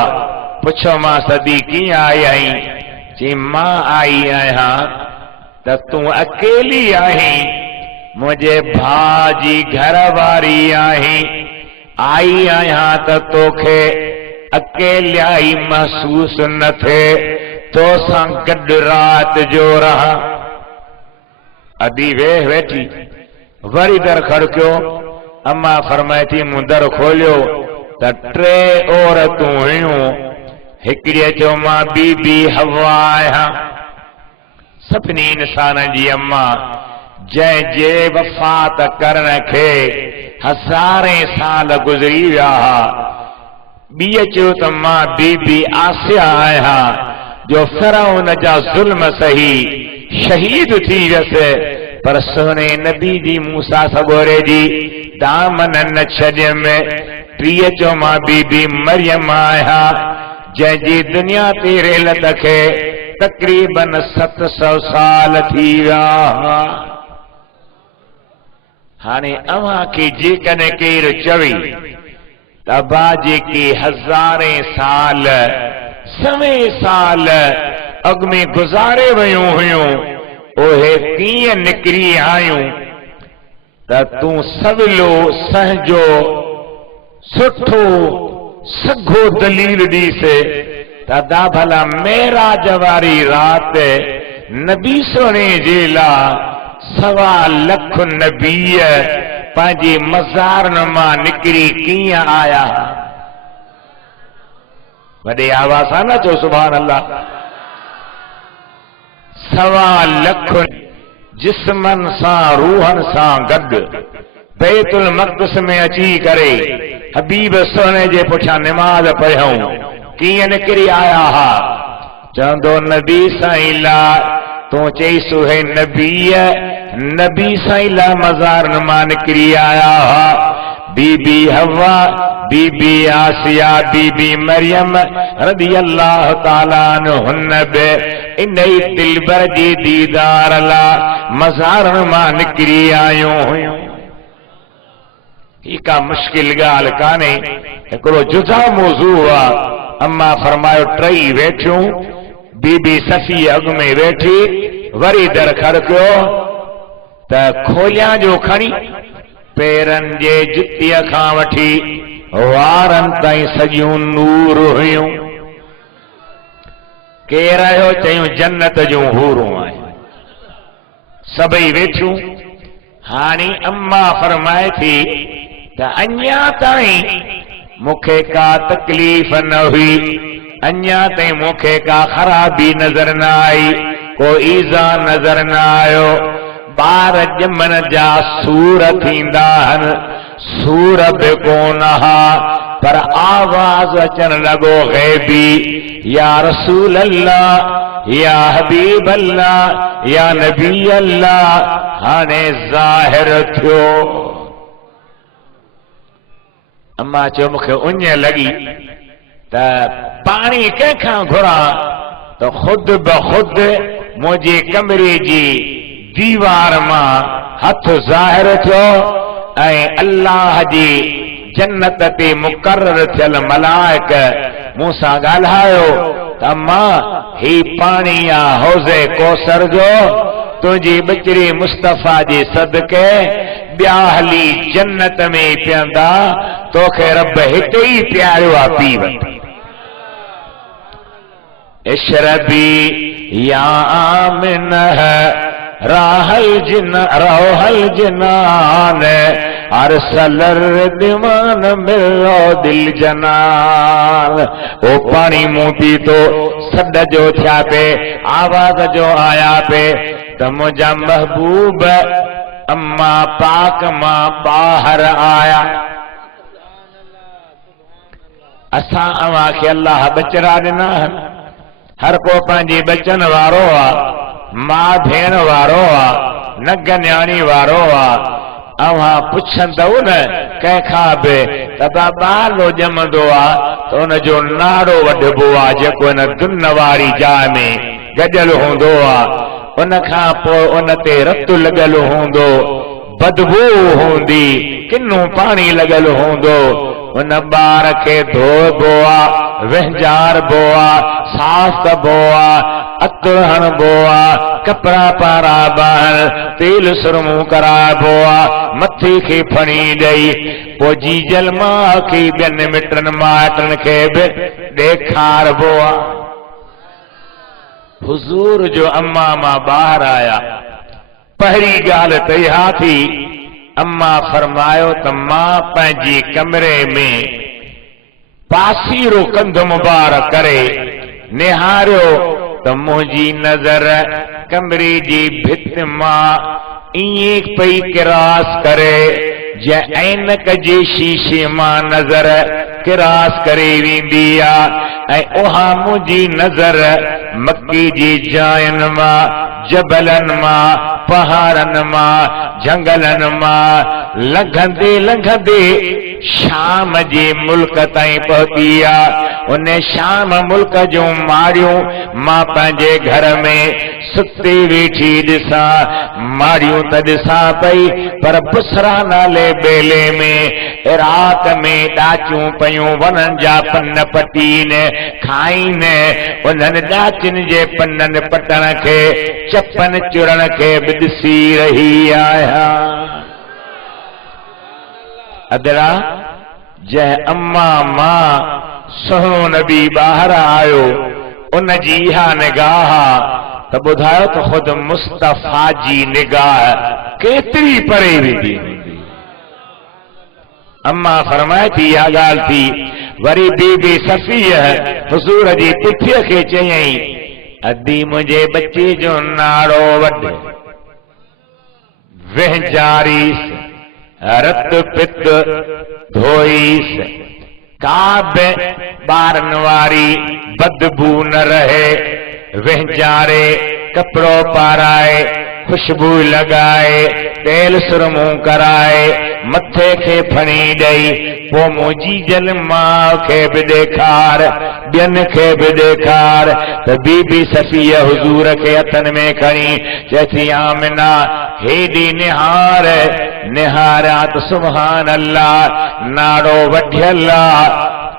पुछो मां सदी कीअं आई आई चई मां आई आहियां त तूं अकेली आहीं मुझे भाजी घर वारी आहीं आई आहियां त तोखे अकेलाई महसूस न थे तो सां गॾु रात जो रहां अदी वेह वेठी वरी दर खड़कियो अम्मा फरमाए थी मूं दर खोलियो त 3 औरतूं हुयूं हिकिड़ीअ चयो मां बीबी हवा आहियां सभिनी इंसाननि जी अम्मा जंहिंजे वफ़ात करण खे हज़ारे साल गुज़री विया ॿीअ चयो त मां बीबी आसिया आहियां जो फिरौन जा जुल्म सही शहीद थी वैसे, पर सोने नबी जी मूसा सगोरे जी दामन न छॾियम। टीह चो मां बीबी मरियम आया जंहिंजी दुनिया ते रेलत खे तकरीबन 700 साल थी विया। हाणे अव्हां खे जेकॾहिं केरु चवे त बाजे के हज़ारे साल सवे साल अॻु में गुज़ारे वियूं हुयूं, उहे कीअं निकिरी आयूं, त तूं सवलो सहजो सुठो सघो दलील ॾीसे त दा भला मेराज वारी राति नबी सोने जे लाइ 1.25 लख नबी पंहिंजे मज़ारनि मां निकिरी कीअं आया। वॾे आवाज़ सां न चओ सुभान अल्लाह। 1.25 लख जिस्मनि सां रूहनि सां गॾु बैतुल मक़दस में अची करे हबीब सोने जे पुठियां निमाज़ पढ़ूं कीअं निकिरी आया हा। चवंदो नबी साईं ला तूं चईसु हे नबी साईं ला मज़ारनि मां निकिरी आया हा। बीबी हवा, बीबी आसिया, बीबी मरियम रज़ी अल्लाह ताला अन्हुन बि इन दिलबर जी दीदार ला मज़ारनि मां निकिरी आयूं हुयूं। ही का मुश्किल ॻाल्हि कान्हे, हिकिड़ो जुदा मौज़ू आहे। अम्मा फरमायो टई वेठियूं, बीबी सफ़ी अॻु में वेठी, वरी दर खड़कियो त खोलियां जो खणी पेरनि जे जुतीअ खां वठी वारनि ताईं सॼियूं नूर हुयूं। केर आयो? चयूं जन्नत जूं हूरूं आहिनि। सभई वेठियूं। हाणे अम्मा फरमाए थी त अञा ताईं मूंखे का तकलीफ़ न हुई, अञा ताईं मूंखे का ख़राबी नज़र न आई, को ईज़ा नज़र न आयो। ॿार ॼमण जा सूर थींदा आहिनि, सूर बि कोन हा, पर आवाज़ अचण लॻो ग़ैबी, या रसूल अल्लाह, या हबीब अल्लाह, या नबी अल्लाह। हाणे ज़ाहिर थियो। अम्मा चयो मूंखे उञ लॻी त पाणी कंहिंखां घुरां त ख़ुद ब ख़ुद मुंहिंजे कमरे जी दीवार मां हथ ज़ाहिर थियो ऐं अल्लाह जी जन्नत ते मुक़र्रर थियल मलाइक मूं सां ॻाल्हायो त अम्मा ही पाणी आहे हौज़े कौसर जो, तुंहिंजी ॿिचरी मुस्तफ़ा जे सदके ॿिया हली जन्नत में पीअंदा, तोखे रब हिते ई प्यारियो आहे, पी वठ। इशरबी या आमिनह राहल जिनान अरसलर दीवान मिलो दिल जनान। ओ पानी मुंह पी तो सड जो थिया पे, आवाज जो आया पे त मुंहिंजा महबूब अम्मा पाक मां ॿाहिर आया। असां अव्हां खे अल्लाह बचड़ा ॾिना आहिनि, हर को पंहिंजे बचन वारो आहे, मां भेण वारो आहे, नग न्याणी वारो आहे। अव्हां पुछंदव न कंहिंखां बि त ॿालो ॼमंदो आहे त उनजो नाड़ो वढिबो आहे जेको इन दुन वारी जाइ में गॾियल हूंदो आहे, उन खां पोइ उन ते रतु लॻल हूंदो, बदबू हूंदी, किनो पाणी लॻल हूंदो। उन ॿार खे धोबो आहे, वहिंजारबो आहे, साफ़ कबो आहे, अतु हणबो आहे, कपिड़ा पारा बाहर, तेल सुरमू कराइबो आहे, मथे खे फणी ॾेई पोइ जीजल मां खे ॿियनि मिटनि माइटनि खे बि ॾेखारबो आहे। हुज़ूर जो अम्मा मां ॿाहिरि आया, पहिरीं ॻाल्हि त इहा थी, अम्मा फरमायो त मां पंहिंजे कमरे में पासीरो कंध मुबारक करे निहारियो त मुंहिंजी नज़र कमरे जी भित मां ईअं पई किरास करे जंहिं ऐनक जे शीशे मां नज़र किरास करे वेंदी आहे, ऐं उहा मुंहिंजी नज़र मक्की जी जायन मां, जबलन मां, पहाड़न मां, जंगलन मां लंघंदे लंघंदे शाम जे मुल्क ताईं पहुती आहे। उन शाम मुल्क जूं माड़ियूं मां पंहिंजे घर में सुती वेठी ॾिसां, माड़ियूं त ॾिसां पई पर बुसरा नाले बेले में इराक में ॾाचियूं पयूं, वणनि जा पन पटीन खाइन, उन्हनि ॾाचियुनि जे पननि पटण खे चपन चुरण खे बि ॾिसी रही आहियां। अदरा जंहिं अम्मा मां सुहिणो नबी ॿाहिरि आयो उन जी इहा निगाह त ॿुधायो त ख़ुदि मुस्तफ़ा जी निगाह केतिरी परे वेंदी। अम्मा फरमाए थी इहा ॻाल्हि थी। वरी बीबी सफ़िया हुज़ूर जी पुठीअ खे चयईं, अदी मुंहिंजे बचे जो नाड़ो वढ, वहिंजारीस, रत पित धोईस, का बि ॿारनि वारी बदबू न रहे, वहिंजारे कपिड़ो पाराए, खुशबू लगाए, तेल सुरमू कराए, मथे खे फणी ॾेई पोइ मुंहिंजी जल मां खे बि ॾेखार, ॿियनि खे बि ॾेखार। त बीबी सफ़िया हुज़ूर खे हथनि में खणी चए थी, आमिना हेॾी निहार निहारिया त सुभान अल्लाह, नाड़ो वढियल आहे,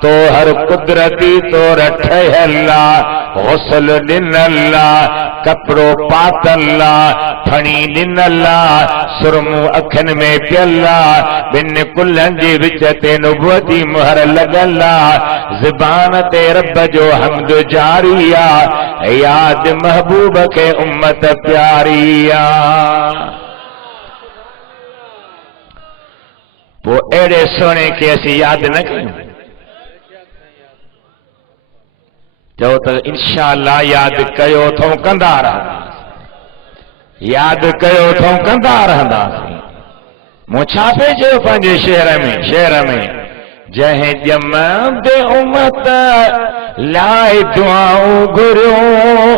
तो हर कुदरती तौर ठहियल आहे, हुसल ॾिनल आहे, कपिड़ो पातल आहे, फणी ॾिनल आहे, सुरमू अखियुनि में पियल आहे, ॿिनि कुल्हनि जे विच ते नुबुवती मुहर लॻल आहे, ज़बान ते रब जो हम्द जारी आहे, यादि महबूब खे उम्मत प्यारी आहे। पोइ अहिड़े सोने खे असीं यादि न कयूं? चओ त इंशा अल्लाह यादि कयो अथऊं कंदा रहंदासीं, यादि कयो अथऊं कंदा रहंदासीं। मूं छा पियो चयो पंहिंजे शेर में जंहिं ॼमंदे उमत लाइ दुआऊं घुरियूं,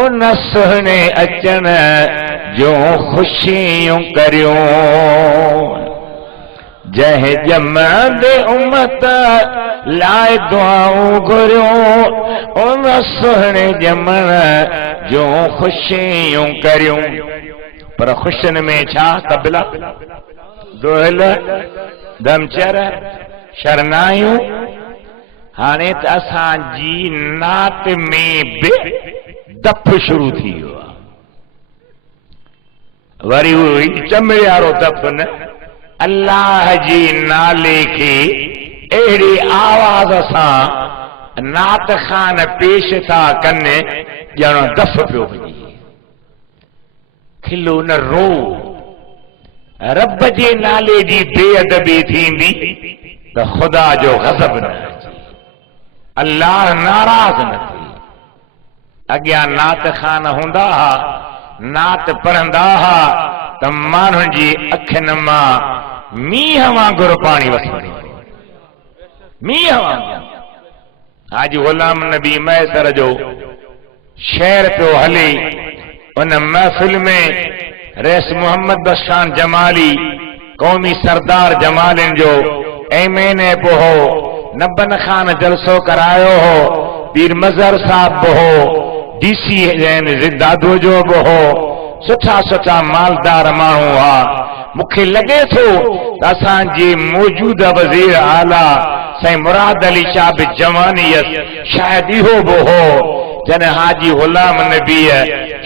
उन सुहिणे अचण जो ख़ुशियूं करियूं। जंहिं ॼमंदे उमत लाइ दुआऊं घुरियूं, उन सुहिणे ॼमण जो ख़ुशियूं करियूं। पर ख़ुशियुनि में छा? तबला, दोहिल, दमचर, शरनायूं। हाणे त असांजी नात में बि दफ़ शुरू थी वियो आहे। वरी उहो चमड़े वारो दफ़ न, अल्लाह जी नाले खे अहिड़ी आवाज़ सां नात खान पेश था कनि ॼणो दफ़ पियो वञे। खिलो न रो, रब जे नाले जी बेअदबी थींदी त ख़ुदा जो ग़ज़ब न अचे, अल्लाह नाराज़ न थिए। अॻियां नात खान हूंदा हुआ, नात पढ़ंदा हुआ त माण्हुनि जी अखियुनि मां मींहं वांगुरु पाणी वसंदो, मींहं वांगुरु। हाजी ग़ुलाम नबी मैसर जो शेर पियो हले, उन महफ़िल में रईस मोहम्मद बख्शान जमाली, क़ौमी सरदार जमालिन जो एमएनए बि हो, नबन खान जलसो करायो हो, पीर मज़हर साहब बि हो, डीसी दादो जो बि हो, सुठा सुठा मालदार माण्हू हुआ। मूंखे लॻे थो त असांजे मौजूदा वज़ीर आला साईं मुराद अली शाह बि जवानीअ शायदि इहो बि हो। जॾहिं हाजी ग़ुलाम नबीअ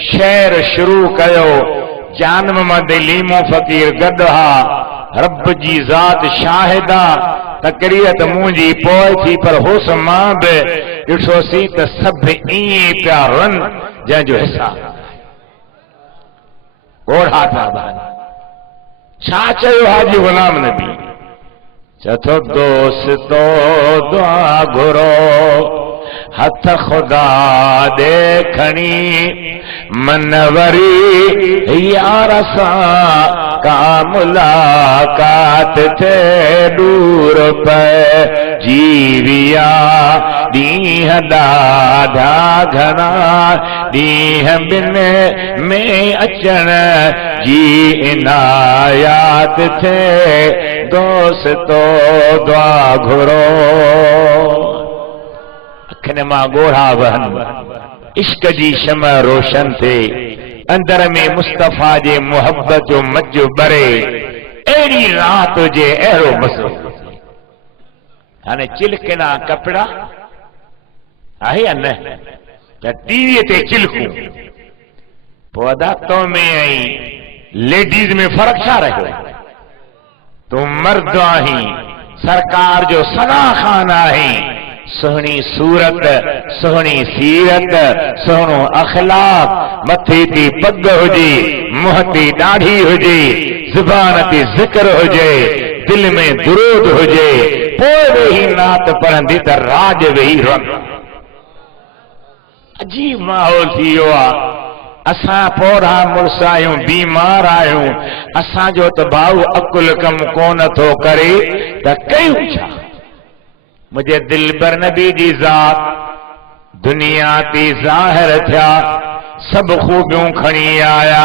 शेर शुरू कयो, जान मोहम्मद लीमो फ़कीर गॾु हा, रब जी ज़ात शाहिदा तकरीर त मुंहिंजी पोइ थी, पर होस मां बि ॾिठोसीं त सभु ईअं पिया रन जंहिंजो हिसाब ओढ़ा था बान। छा चयो हाजी ग़ुलाम नबी? चथो दोस्तो दुआ घुरो, हथ खुदा दे खणी, मन वरी यार सां का मुलाकात थे, दूर पे जीविया ॾींहं ॾाढा घणा ॾींहं बिन में अचण जी इनायात थे दोस्तो दुआ घुरो अखियुनि मां ॻोढ़ा वहनि इश्क जी शमअ रोशन थे अंदर में मुस्तफ़ा जे मोहब्बत जो मज बरे अहिड़ी रात हुजे अहिड़ो मसो हाणे चिलकना कपिड़ा आहे या न त टीवीअ ते चिलकूं पोइ अदा तो में ऐं लेडीज़ में फ़र्क़ु छा रहियो तूं मर्द आहीं सरकार जो सना ख़ान आहीं सुहिणी सूरत सुहिणी सीरत सुहिणो अखलाक मथे ते पग हुजे मुंहं ते ॾाढ़ी हुजे ज़ुबान ते ज़िक्र हुजे दिल में दुरूद हुजे पोइ वेही नात पढ़ंदी त राज वेही रंग अजीब माहौल थी वियो आहे असां पोढ़ा मुड़स आहियूं बीमार आहियूं असांजो त भाऊ अकुल कमु कोन थो करे त कयूं छा मुझे दिलबर नबी जी ज़ात दुनिया ते ज़ाहिर थिया सब खूबियूं खणी आया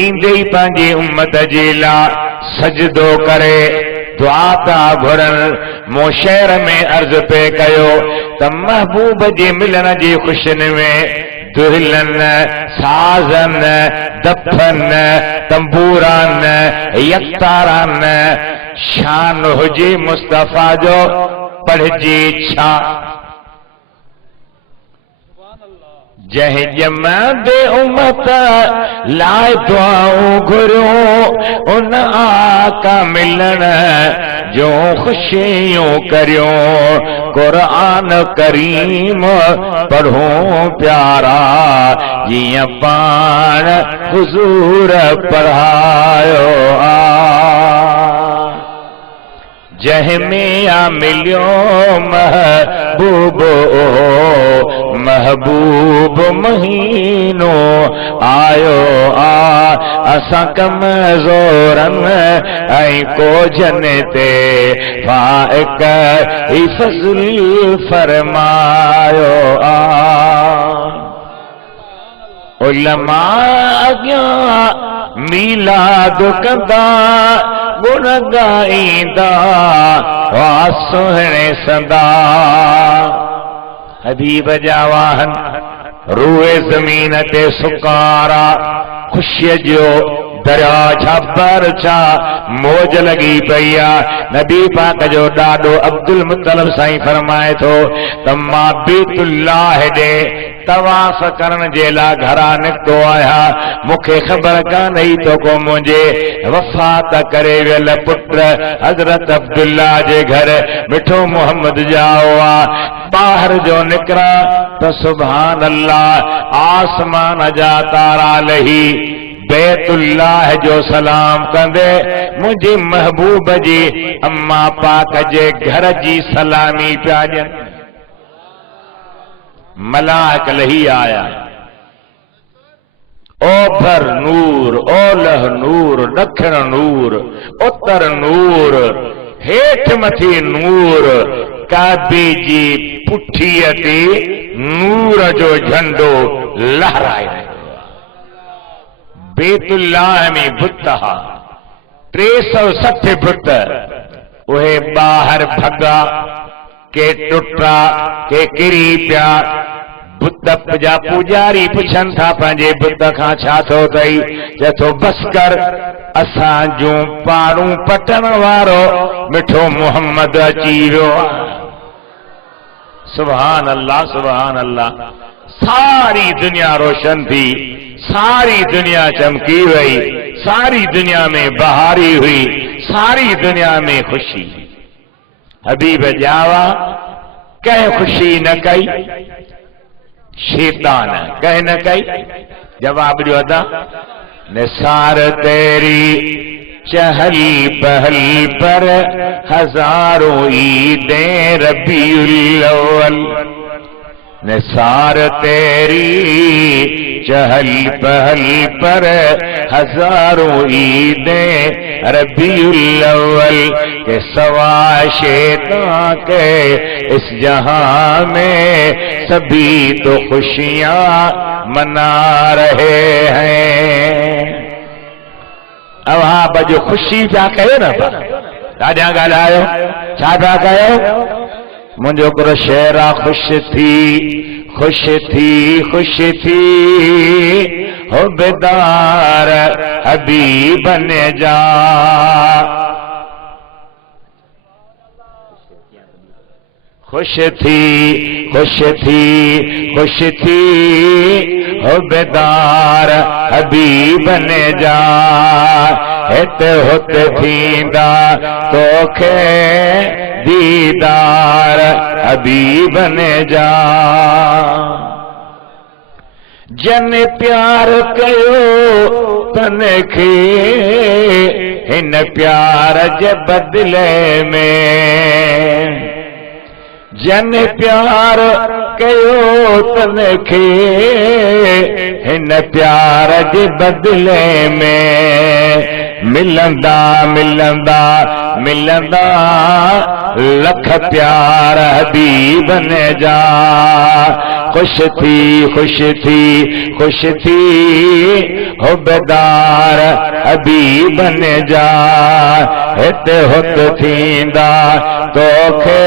ईंदे ई पंहिंजी उम्मत जे लाइ सजदो करे दुआ था घुरनि मूं शहर में अर्ज़ पे कयो त महबूब जे मिलण जी ख़ुशियुनि में दुहिलन साज़न दफन तंबूरान यकतारान शान हुजे मुस्तफ़ा जो पढ़जे छा जंहिं ॼमंदे उम्मत लाइ दुआऊं घुरियूं उन आका मिलण जो ख़ुशियूं करियूं क़ुरान करीम पढ़ूं प्यारा जीअं पाण हुज़ूर पढ़ायो जंहिंमें आ मिलियो महबूब महबूब महीनो आयो असां कमज़ोरनि ऐं कोझन ते फाइक ई फज़ल फरमायो उलमा अॻियां मीलाद कंदा गुण गाईंदा वा सुहिणे संदा हबीब जा वाहन रूए ज़मीन ते सुकारा ख़ुशीअ जो दरिया छा बर छा मौज लगी पई आहे नबी पाक जो ॾाॾो अब्दुल मुत्तलिब साईं फरमाए थो त मां बैतुल्लाह ॾे तवाफ़ करण जे लाइ घरां निकितो आहियां मूंखे ख़बर कान हुई तो को मुंहिंजे वफ़ात करे वियल पुट हज़रत अब्दुल्ला जे घर मिठो मोहम्मद जाओ आहे ॿाहिरि जो निकिरा त सुभान अल्लाह आसमान जा तारा लही बैतुल्लाह जो सलाम कंदे मुझे महबूब जी अम्मा पाक जे घर जी सलामी पिया ॾियनि मलाक लही आया ओभर नूर ओलह नूर दखिण नूर उत्तर नूर हेठ मथे नूर काबे जी पुठीअ ते नूर जो झंडो लहराए बैतुल्लाह में बुत 360 बुत उहे ॿाहिरि भॻा के टुटा के किरी पिया बुत जा पुजारी पुछनि था पंहिंजे बुत खां छा थो अथई चए थो बसि कर असां जूं पारूं पटण वारो मिठो मोहम्मद अची वियो सुभान अल्लाह सुभान अल्लाह सारी दुनिया रोशन थी सारी दुनिया चमकी वही सारी दुनिया में बहारी हुई सारी दुनिया में खुशी हबीब जावा कह खुशी न कई शैतान कह न कई जवाब दियो अदा निसार तेरी चहली पहली पर हजारों ईदें रबीउल अव्वल निसार तेरी चहल पहल पर हजारों ईदें रबीउल अव्वल के सवा शैतान के इस जहां में सभी तो खुशियां मना रहे हैं। अब आप जो खुशी पिया कयो न ॾाढा ॻाल्हायो छा पिया कयो मुंहिंजो हिकिड़ो शेर आहे खुश थी हो बेदार हबीब ने जा खुश थी हो बेदार हबीब ने जा हित हुत थींदा तोखे दीदार हबीब ने जा जन प्यार कयो तनखे हिन प्यार जे बदले में जन प्यार कयो तनखे हिन प्यार जे बदले में मिलंदा लख प्यार हबीब ने जा खुश थी हो बेदार हबीब ने जा हित हुत थींदा तोखे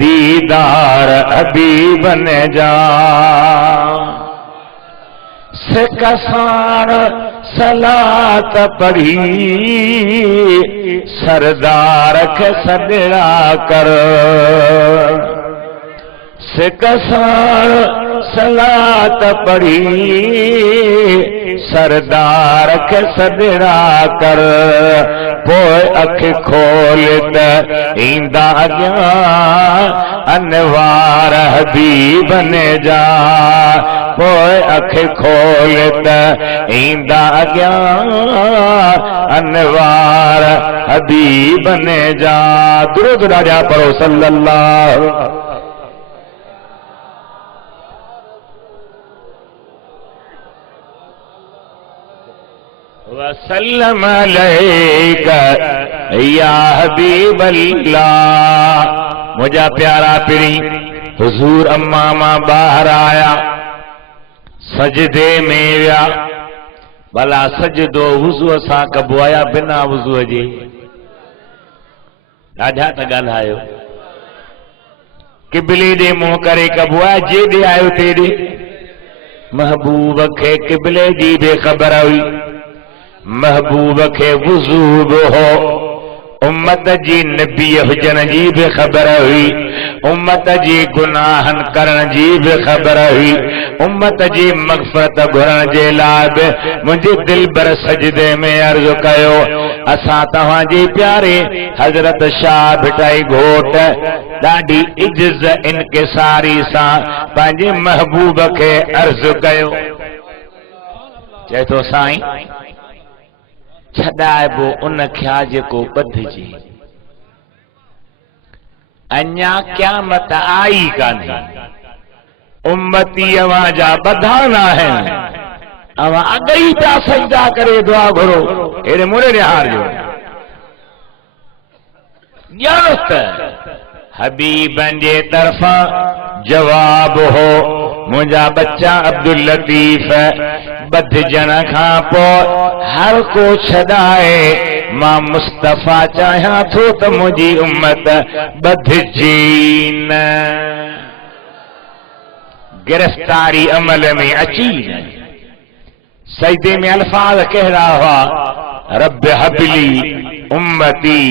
दीदार हबीब ने जा सिकसाण सलात पढ़ी सरदार के सदड़ा कर सिकसाण सलात पढ़ी सरदार के सदड़ा कर पोइ अख खोल त ईंदा अॻियां अनवार हबीब ने जा पोइ अख खोल त ईंदा अॻियां अनवार हबीब ने जा दुरूद राजा पढ़ो सल्लल्लाहु वसल्लम अलैका या हबीब अल्लाह मुझा प्यारा पिरी हुजूर अम्मा मां बाहर आया सजदे में विया भला सजदो वुज़ू सां कबो आया बिना वुज़ू जे ॾाढा त ॻाल्हायो किबले ॾे मुंहुं करे कबो आहे जेॾे आयो तेॾे महबूब खे किबले जी बेख़बर हुई महबूब खे वुज़ू बि हो उम्मत जी नबी हुजन जी भी खबर हुई उम्मत जी गुनाहन करण जी भी खबर हुई उम्मत जी मग़फ़िरत घुरण जे लाइ बि मुंहिंजे दिल भर सजदे में अर्ज़ कयो असां तव्हांजे प्यारे हज़रत शाह भिटाई घोट ॾाढी इज्ज़ इनकिसारी सां पंहिंजे महबूब खे अर्ज़ कयो चए थो साईं छॾाइबो उन ख्या जेको ॿधजे अञा क़यामत आई कान्हे उम्मती अवां जा ॿधा न आहिनि अवां अॻई पिया सजदा करे दुआ घुरो हेॾे मुड़े निहार जो ॼाणो त हबीबन जे तरफ़ां जवाब हो मुंहिंजा बच्चा अब्दुल लतीफ ॿधजण खां पोइ हर को छॾाए मां मुस्तफ़ा चाहियां थो त मुंहिंजी उम्मत ॿधजे न गिरफ़्तारी अमल में अची न सजदे में अल्फाज कहिड़ा हुआ रब हबली उम्मती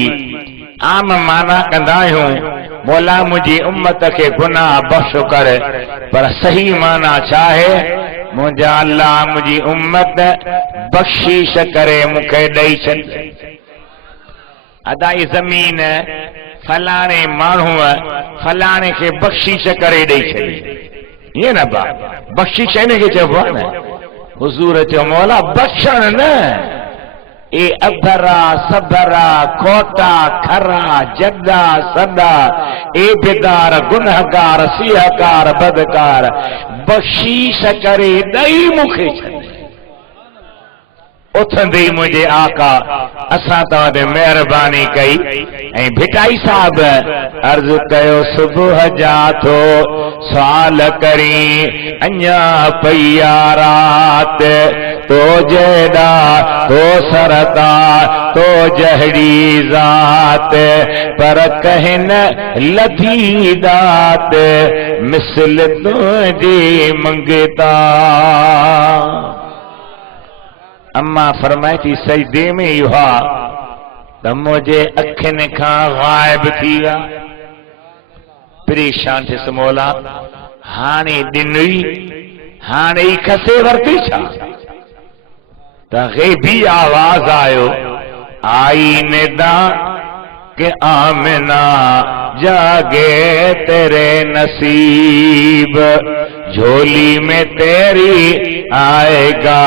आम माना कंदा आहियूं मौला मुंहिंजी उम्मत खे गुनाह बख़्श कर पर सही माना छा आहे मुंहिंजा अल्लाह मुंहिंजी उम्मत बख़्शीश करे मूंखे ॾेई छॾ अदाई ज़मीन फलाणे माण्हूअ फलाणे खे बख़्शीश करे ॾेई छॾी ईअं न बा बख़्शीश हिन खे चइबो आहे न हुज़ूर चयो मौला बख़्शण न ए अभरा सबरा खोटा खरा जड्डा सदा ए बेदार गुनहगार सियाकार बदकार बख्शीश करे दई मुखे छॾे उथंदे मुझे आका असां तव्हां ते मेहरबानी कई ऐं भिटाई साहब अर्ज कयो सुबुह जा थो सवाल करी अञा पई रात तो जेड़ा तो सरता तो जहड़ी ज़ात पर कहन लधी दात मिसल तुझी मंगता। अम्मा फरमाए थी सजदे में युहा त मुझे अखिन खां गायब थी विया परेशान थियसि मौला हाणे ॾिनई हाणे ई खसे वरती छा त ग़ैबी आवाज़ आयो आई निदा के आमिना जागे तेरे नसीब झोली में तेरी आएगा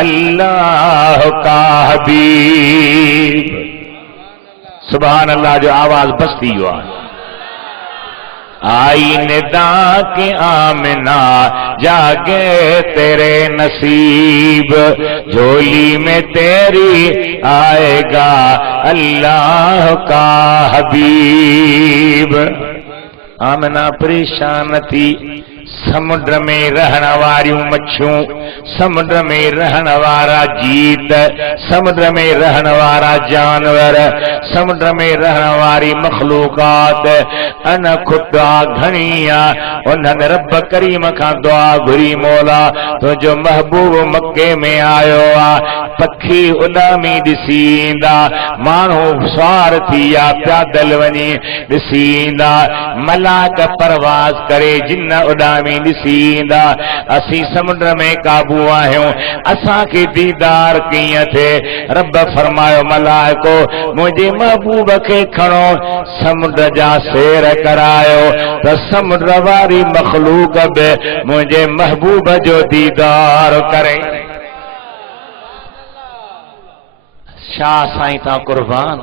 अल्लाह का हबीब। सुभान अल्लाह जो आवाज बसती हुआ आई निदा के आमिना जागे तेरे नसीब झोली में तेरी आएगा अल्लाह का हबीब। आमिना परेशान थी समुद्र में रहण वारियूं मच्छियूं समुद्र में रहण वारा जीत समुद्र में रहण वारा जानवर समुद्र में रहण वारी मखलूकात अन खुदा घणी आहे उन्हनि रब करीम खां दुआ घुरी मौला तुंहिंजो महबूब मके में आयो आहे पखी उॾामी ॾिसी ईंदा माण्हू सवार थी या पैदल वञी ॾिसी ईंदा मलाक परवाज़ करे जिन उॾामी ॾिसी ईंदा असीं समुंड में काबू आहियूं असां खे दीदार कीअं थिए रब फरमायो मलाइको मुंहिंजे महबूब खे खणो समुंड जा सैर करायो त समुंड वारी मखलूक बि मुंहिंजे महबूब जो दीदार करे। छा साईं तां कुर्बान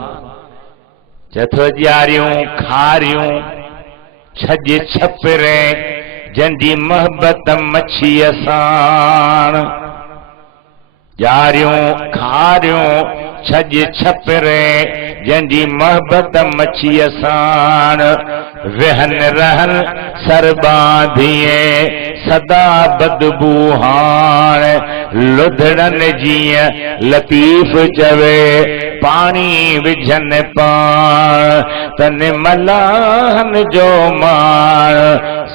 जथो ॼारियूं खारियूं छज छपरे जंहिंजी मोहब्बत मच्छीअ साण ॼारियूं खारियूं छज छपरे जंहिंजी मोहब्बत मच्छीअ साण वेहन रहन सर बांधिए सदा बदबू हाण लुधड़न जीअं लतीफ़ चवे पानी विझन पाण तन मलाहन जो माण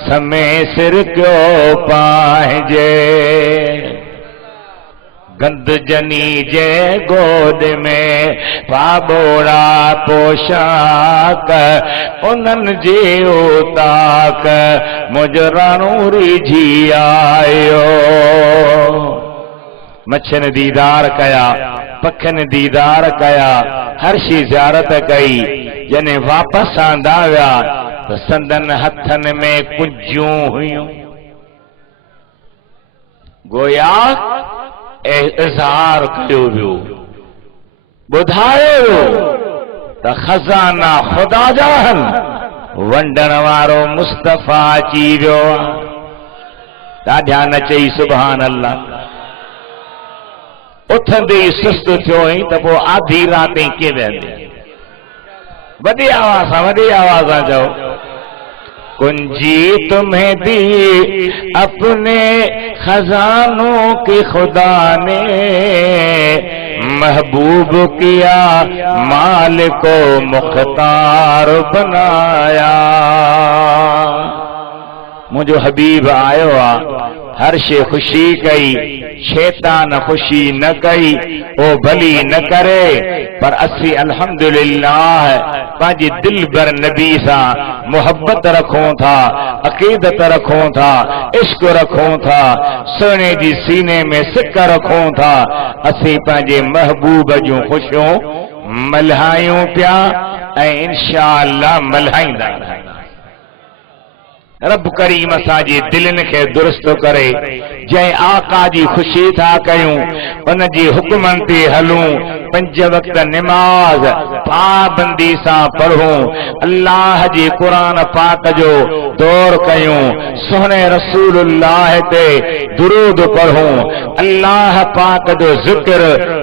समय सिर क्यों पाहिजे गंद जनी जे गोद में पाबोड़ा पोशाक उन्हनि जे उताक मुजरानू रिझी आयो मच्छन दीदार कया पखन दीदार कया हर शी ज़ियारत कई जने वापस आंदा विया त संदन हथन में कुंजियूं हुयूं गोया इज़हार कयो वियो ॿुधायो त खज़ाना ख़ुदा जा आहिनि वंडण वारो मुस्तफ़ा अची वियो ॾाढा न चई सुभान अल्लाह उथंदे ई सुस्त थियो त पोइ आधी राति के वेंदे वॾी आवाज़ सां चओ कुंजी तुम्हें दी अपने खजानों के खुदा ने महबूब किया माल को मुख्तार बनाया मुझो हबीब आयो आ हर शे खुशी कई शैतान खुशी न कई ओ भली न करे पर असी अल्हम्दुलिल्लाह पांजी दिल बर नबी सा मोहब्बत रखूं था अकीदत रखूं था इश्क रखूं था सोने जी सीने में सिक रखूं था असी पांजे महबूब जूं खुशियों मल्हायूं पिया ऐं इंशाअल्लाह मल्हाईंदा रब करीम असांजे दिलनि खे दुरुस्त करे जंहिं आका जी खुशी था कयूं उन जी हुकमनि ते हलूं पंज वक्त नमाज पाबंदी सां पढ़ूं, अल्लाह जी कुरान पाक जो दौर कयूं, सोहने रसूलुल्लाह ते दुरूद पढ़ूं, अल्लाह पाक जो ज़िक्र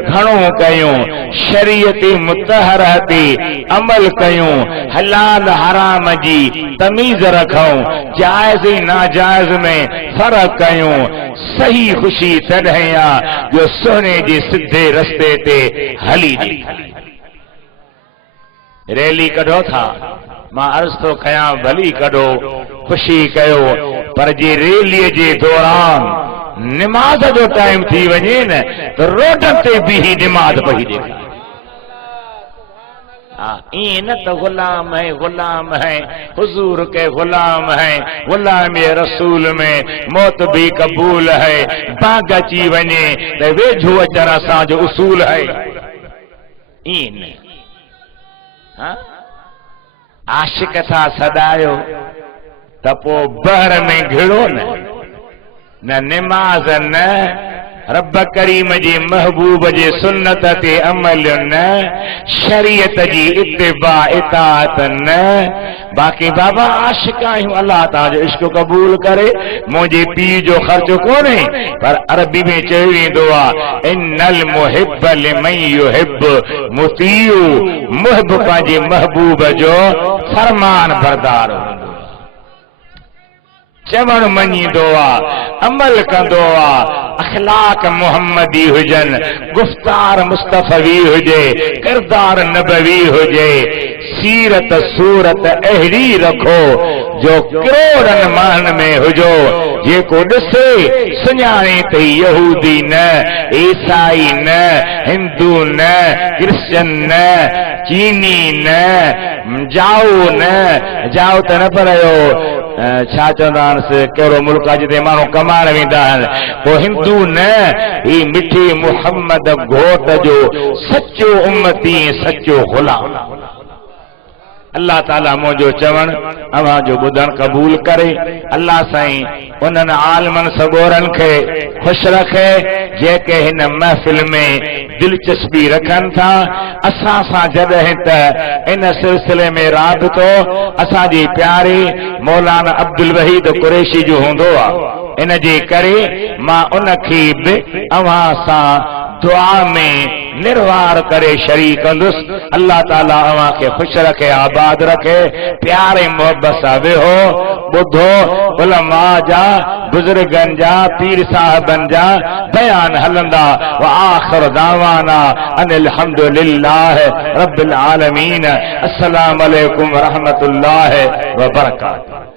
घणो कयूं, शरीयती मुतहरती अमल कयूं, हलाल हराम जी तमीज़ रखूं, जायज़ नाजायज़ में फर्क कयूं। सही खुशी तॾहिं आ जो सोने जे सिधे रस्ते ते हली रैली कढो था। मां अर्ज़ थो कयां भली कढो, खुशी कयो, पर जे रैलीअ जे दौरान निमाज़ जो टाइम थी वञे न त रोडनि ते बीही निमाज़ पढ़ी ॾेखारे। ईअं न त गुलाम है हुजूर के गुलाम है, गुलाम रसूल में मौत भी कबूल है, बाग अची वञे त वेझो अचण असांजो उसूल है। ईअं न आशिक सां सॾायो त पोइ बहर में घिड़ो न निमाज़ न रब करीम जी महबूब जे सुन्नत ते अमल न, शरीयत जी इत्तिबा इताअत न। बाक़ी बाबा आशिक आहियूं, अल्लाह तव्हांजो इश्क क़बूल करे, मुंहिंजे पीउ जो ख़र्चो कोन्हे, पर अरबी में चयो वेंदो आहे इन्नल मुहिब लिमन युहिब मुतीउ, मुहिब पंहिंजे महबूब जो फरमान बरदार हूंदो, चवण मञींदो आहे, अमल कंदो आहे, अखलाक मुहम्मदी हुजन, गुफ्तार मुस्तफ़वी हुजे, किरदार नबवी हुजे, सीरत सूरत अहिड़ी रखो जो करोड़नि माण्हुनि में हुजो, जेको ॾिसे सुञाणे त यहूदी न, ईसाई न, हिंदू न, क्रिश्चन न, चीनी न, जाओ न, जाओ त न पढ़ियो, छा चवंदा आहिनि कहिड़ो मुल्क आहे जिते माण्हू कमाइण वेंदा आहिनि, पोइ हिंदू न, ही मिठी मुहम्मद घोट जो सचो उम्मती, सचो गुलाम। अल्लाह ताला मुंहिंजो चवण अव्हां जो ॿुधण क़बूल करे। अल्लाह साईं उन्हनि आलमनि सबोरनि खे ख़ुशि रखे जेके हिन महफ़िल में दिलचस्पी रखनि था। असां सां जॾहिं त इन सिलसिले में राबितो असांजी प्यारी मौलाना अब्दुल वहीद कुरैशी जो हूंदो आहे, इन जे करे मां उन खे बि अव्हां सां दुआ में निर्वार करे शरीक कंदुसि। अल्लाह ताला अव्हां खे ख़ुशि रखे, आबाद रखे, प्यारे मोहब्बत सां वेहो, ॿुधो उलमा जा, बुज़ुर्गनि जा, पीर साहिबनि जा बयान हलंदा। व आख़िर दावाना अनिल हम्दुलिल्लाह रब्बिल आलमीन। अस्सलामु अलैकुम व रहमतुल्लाहि व बरकातहू।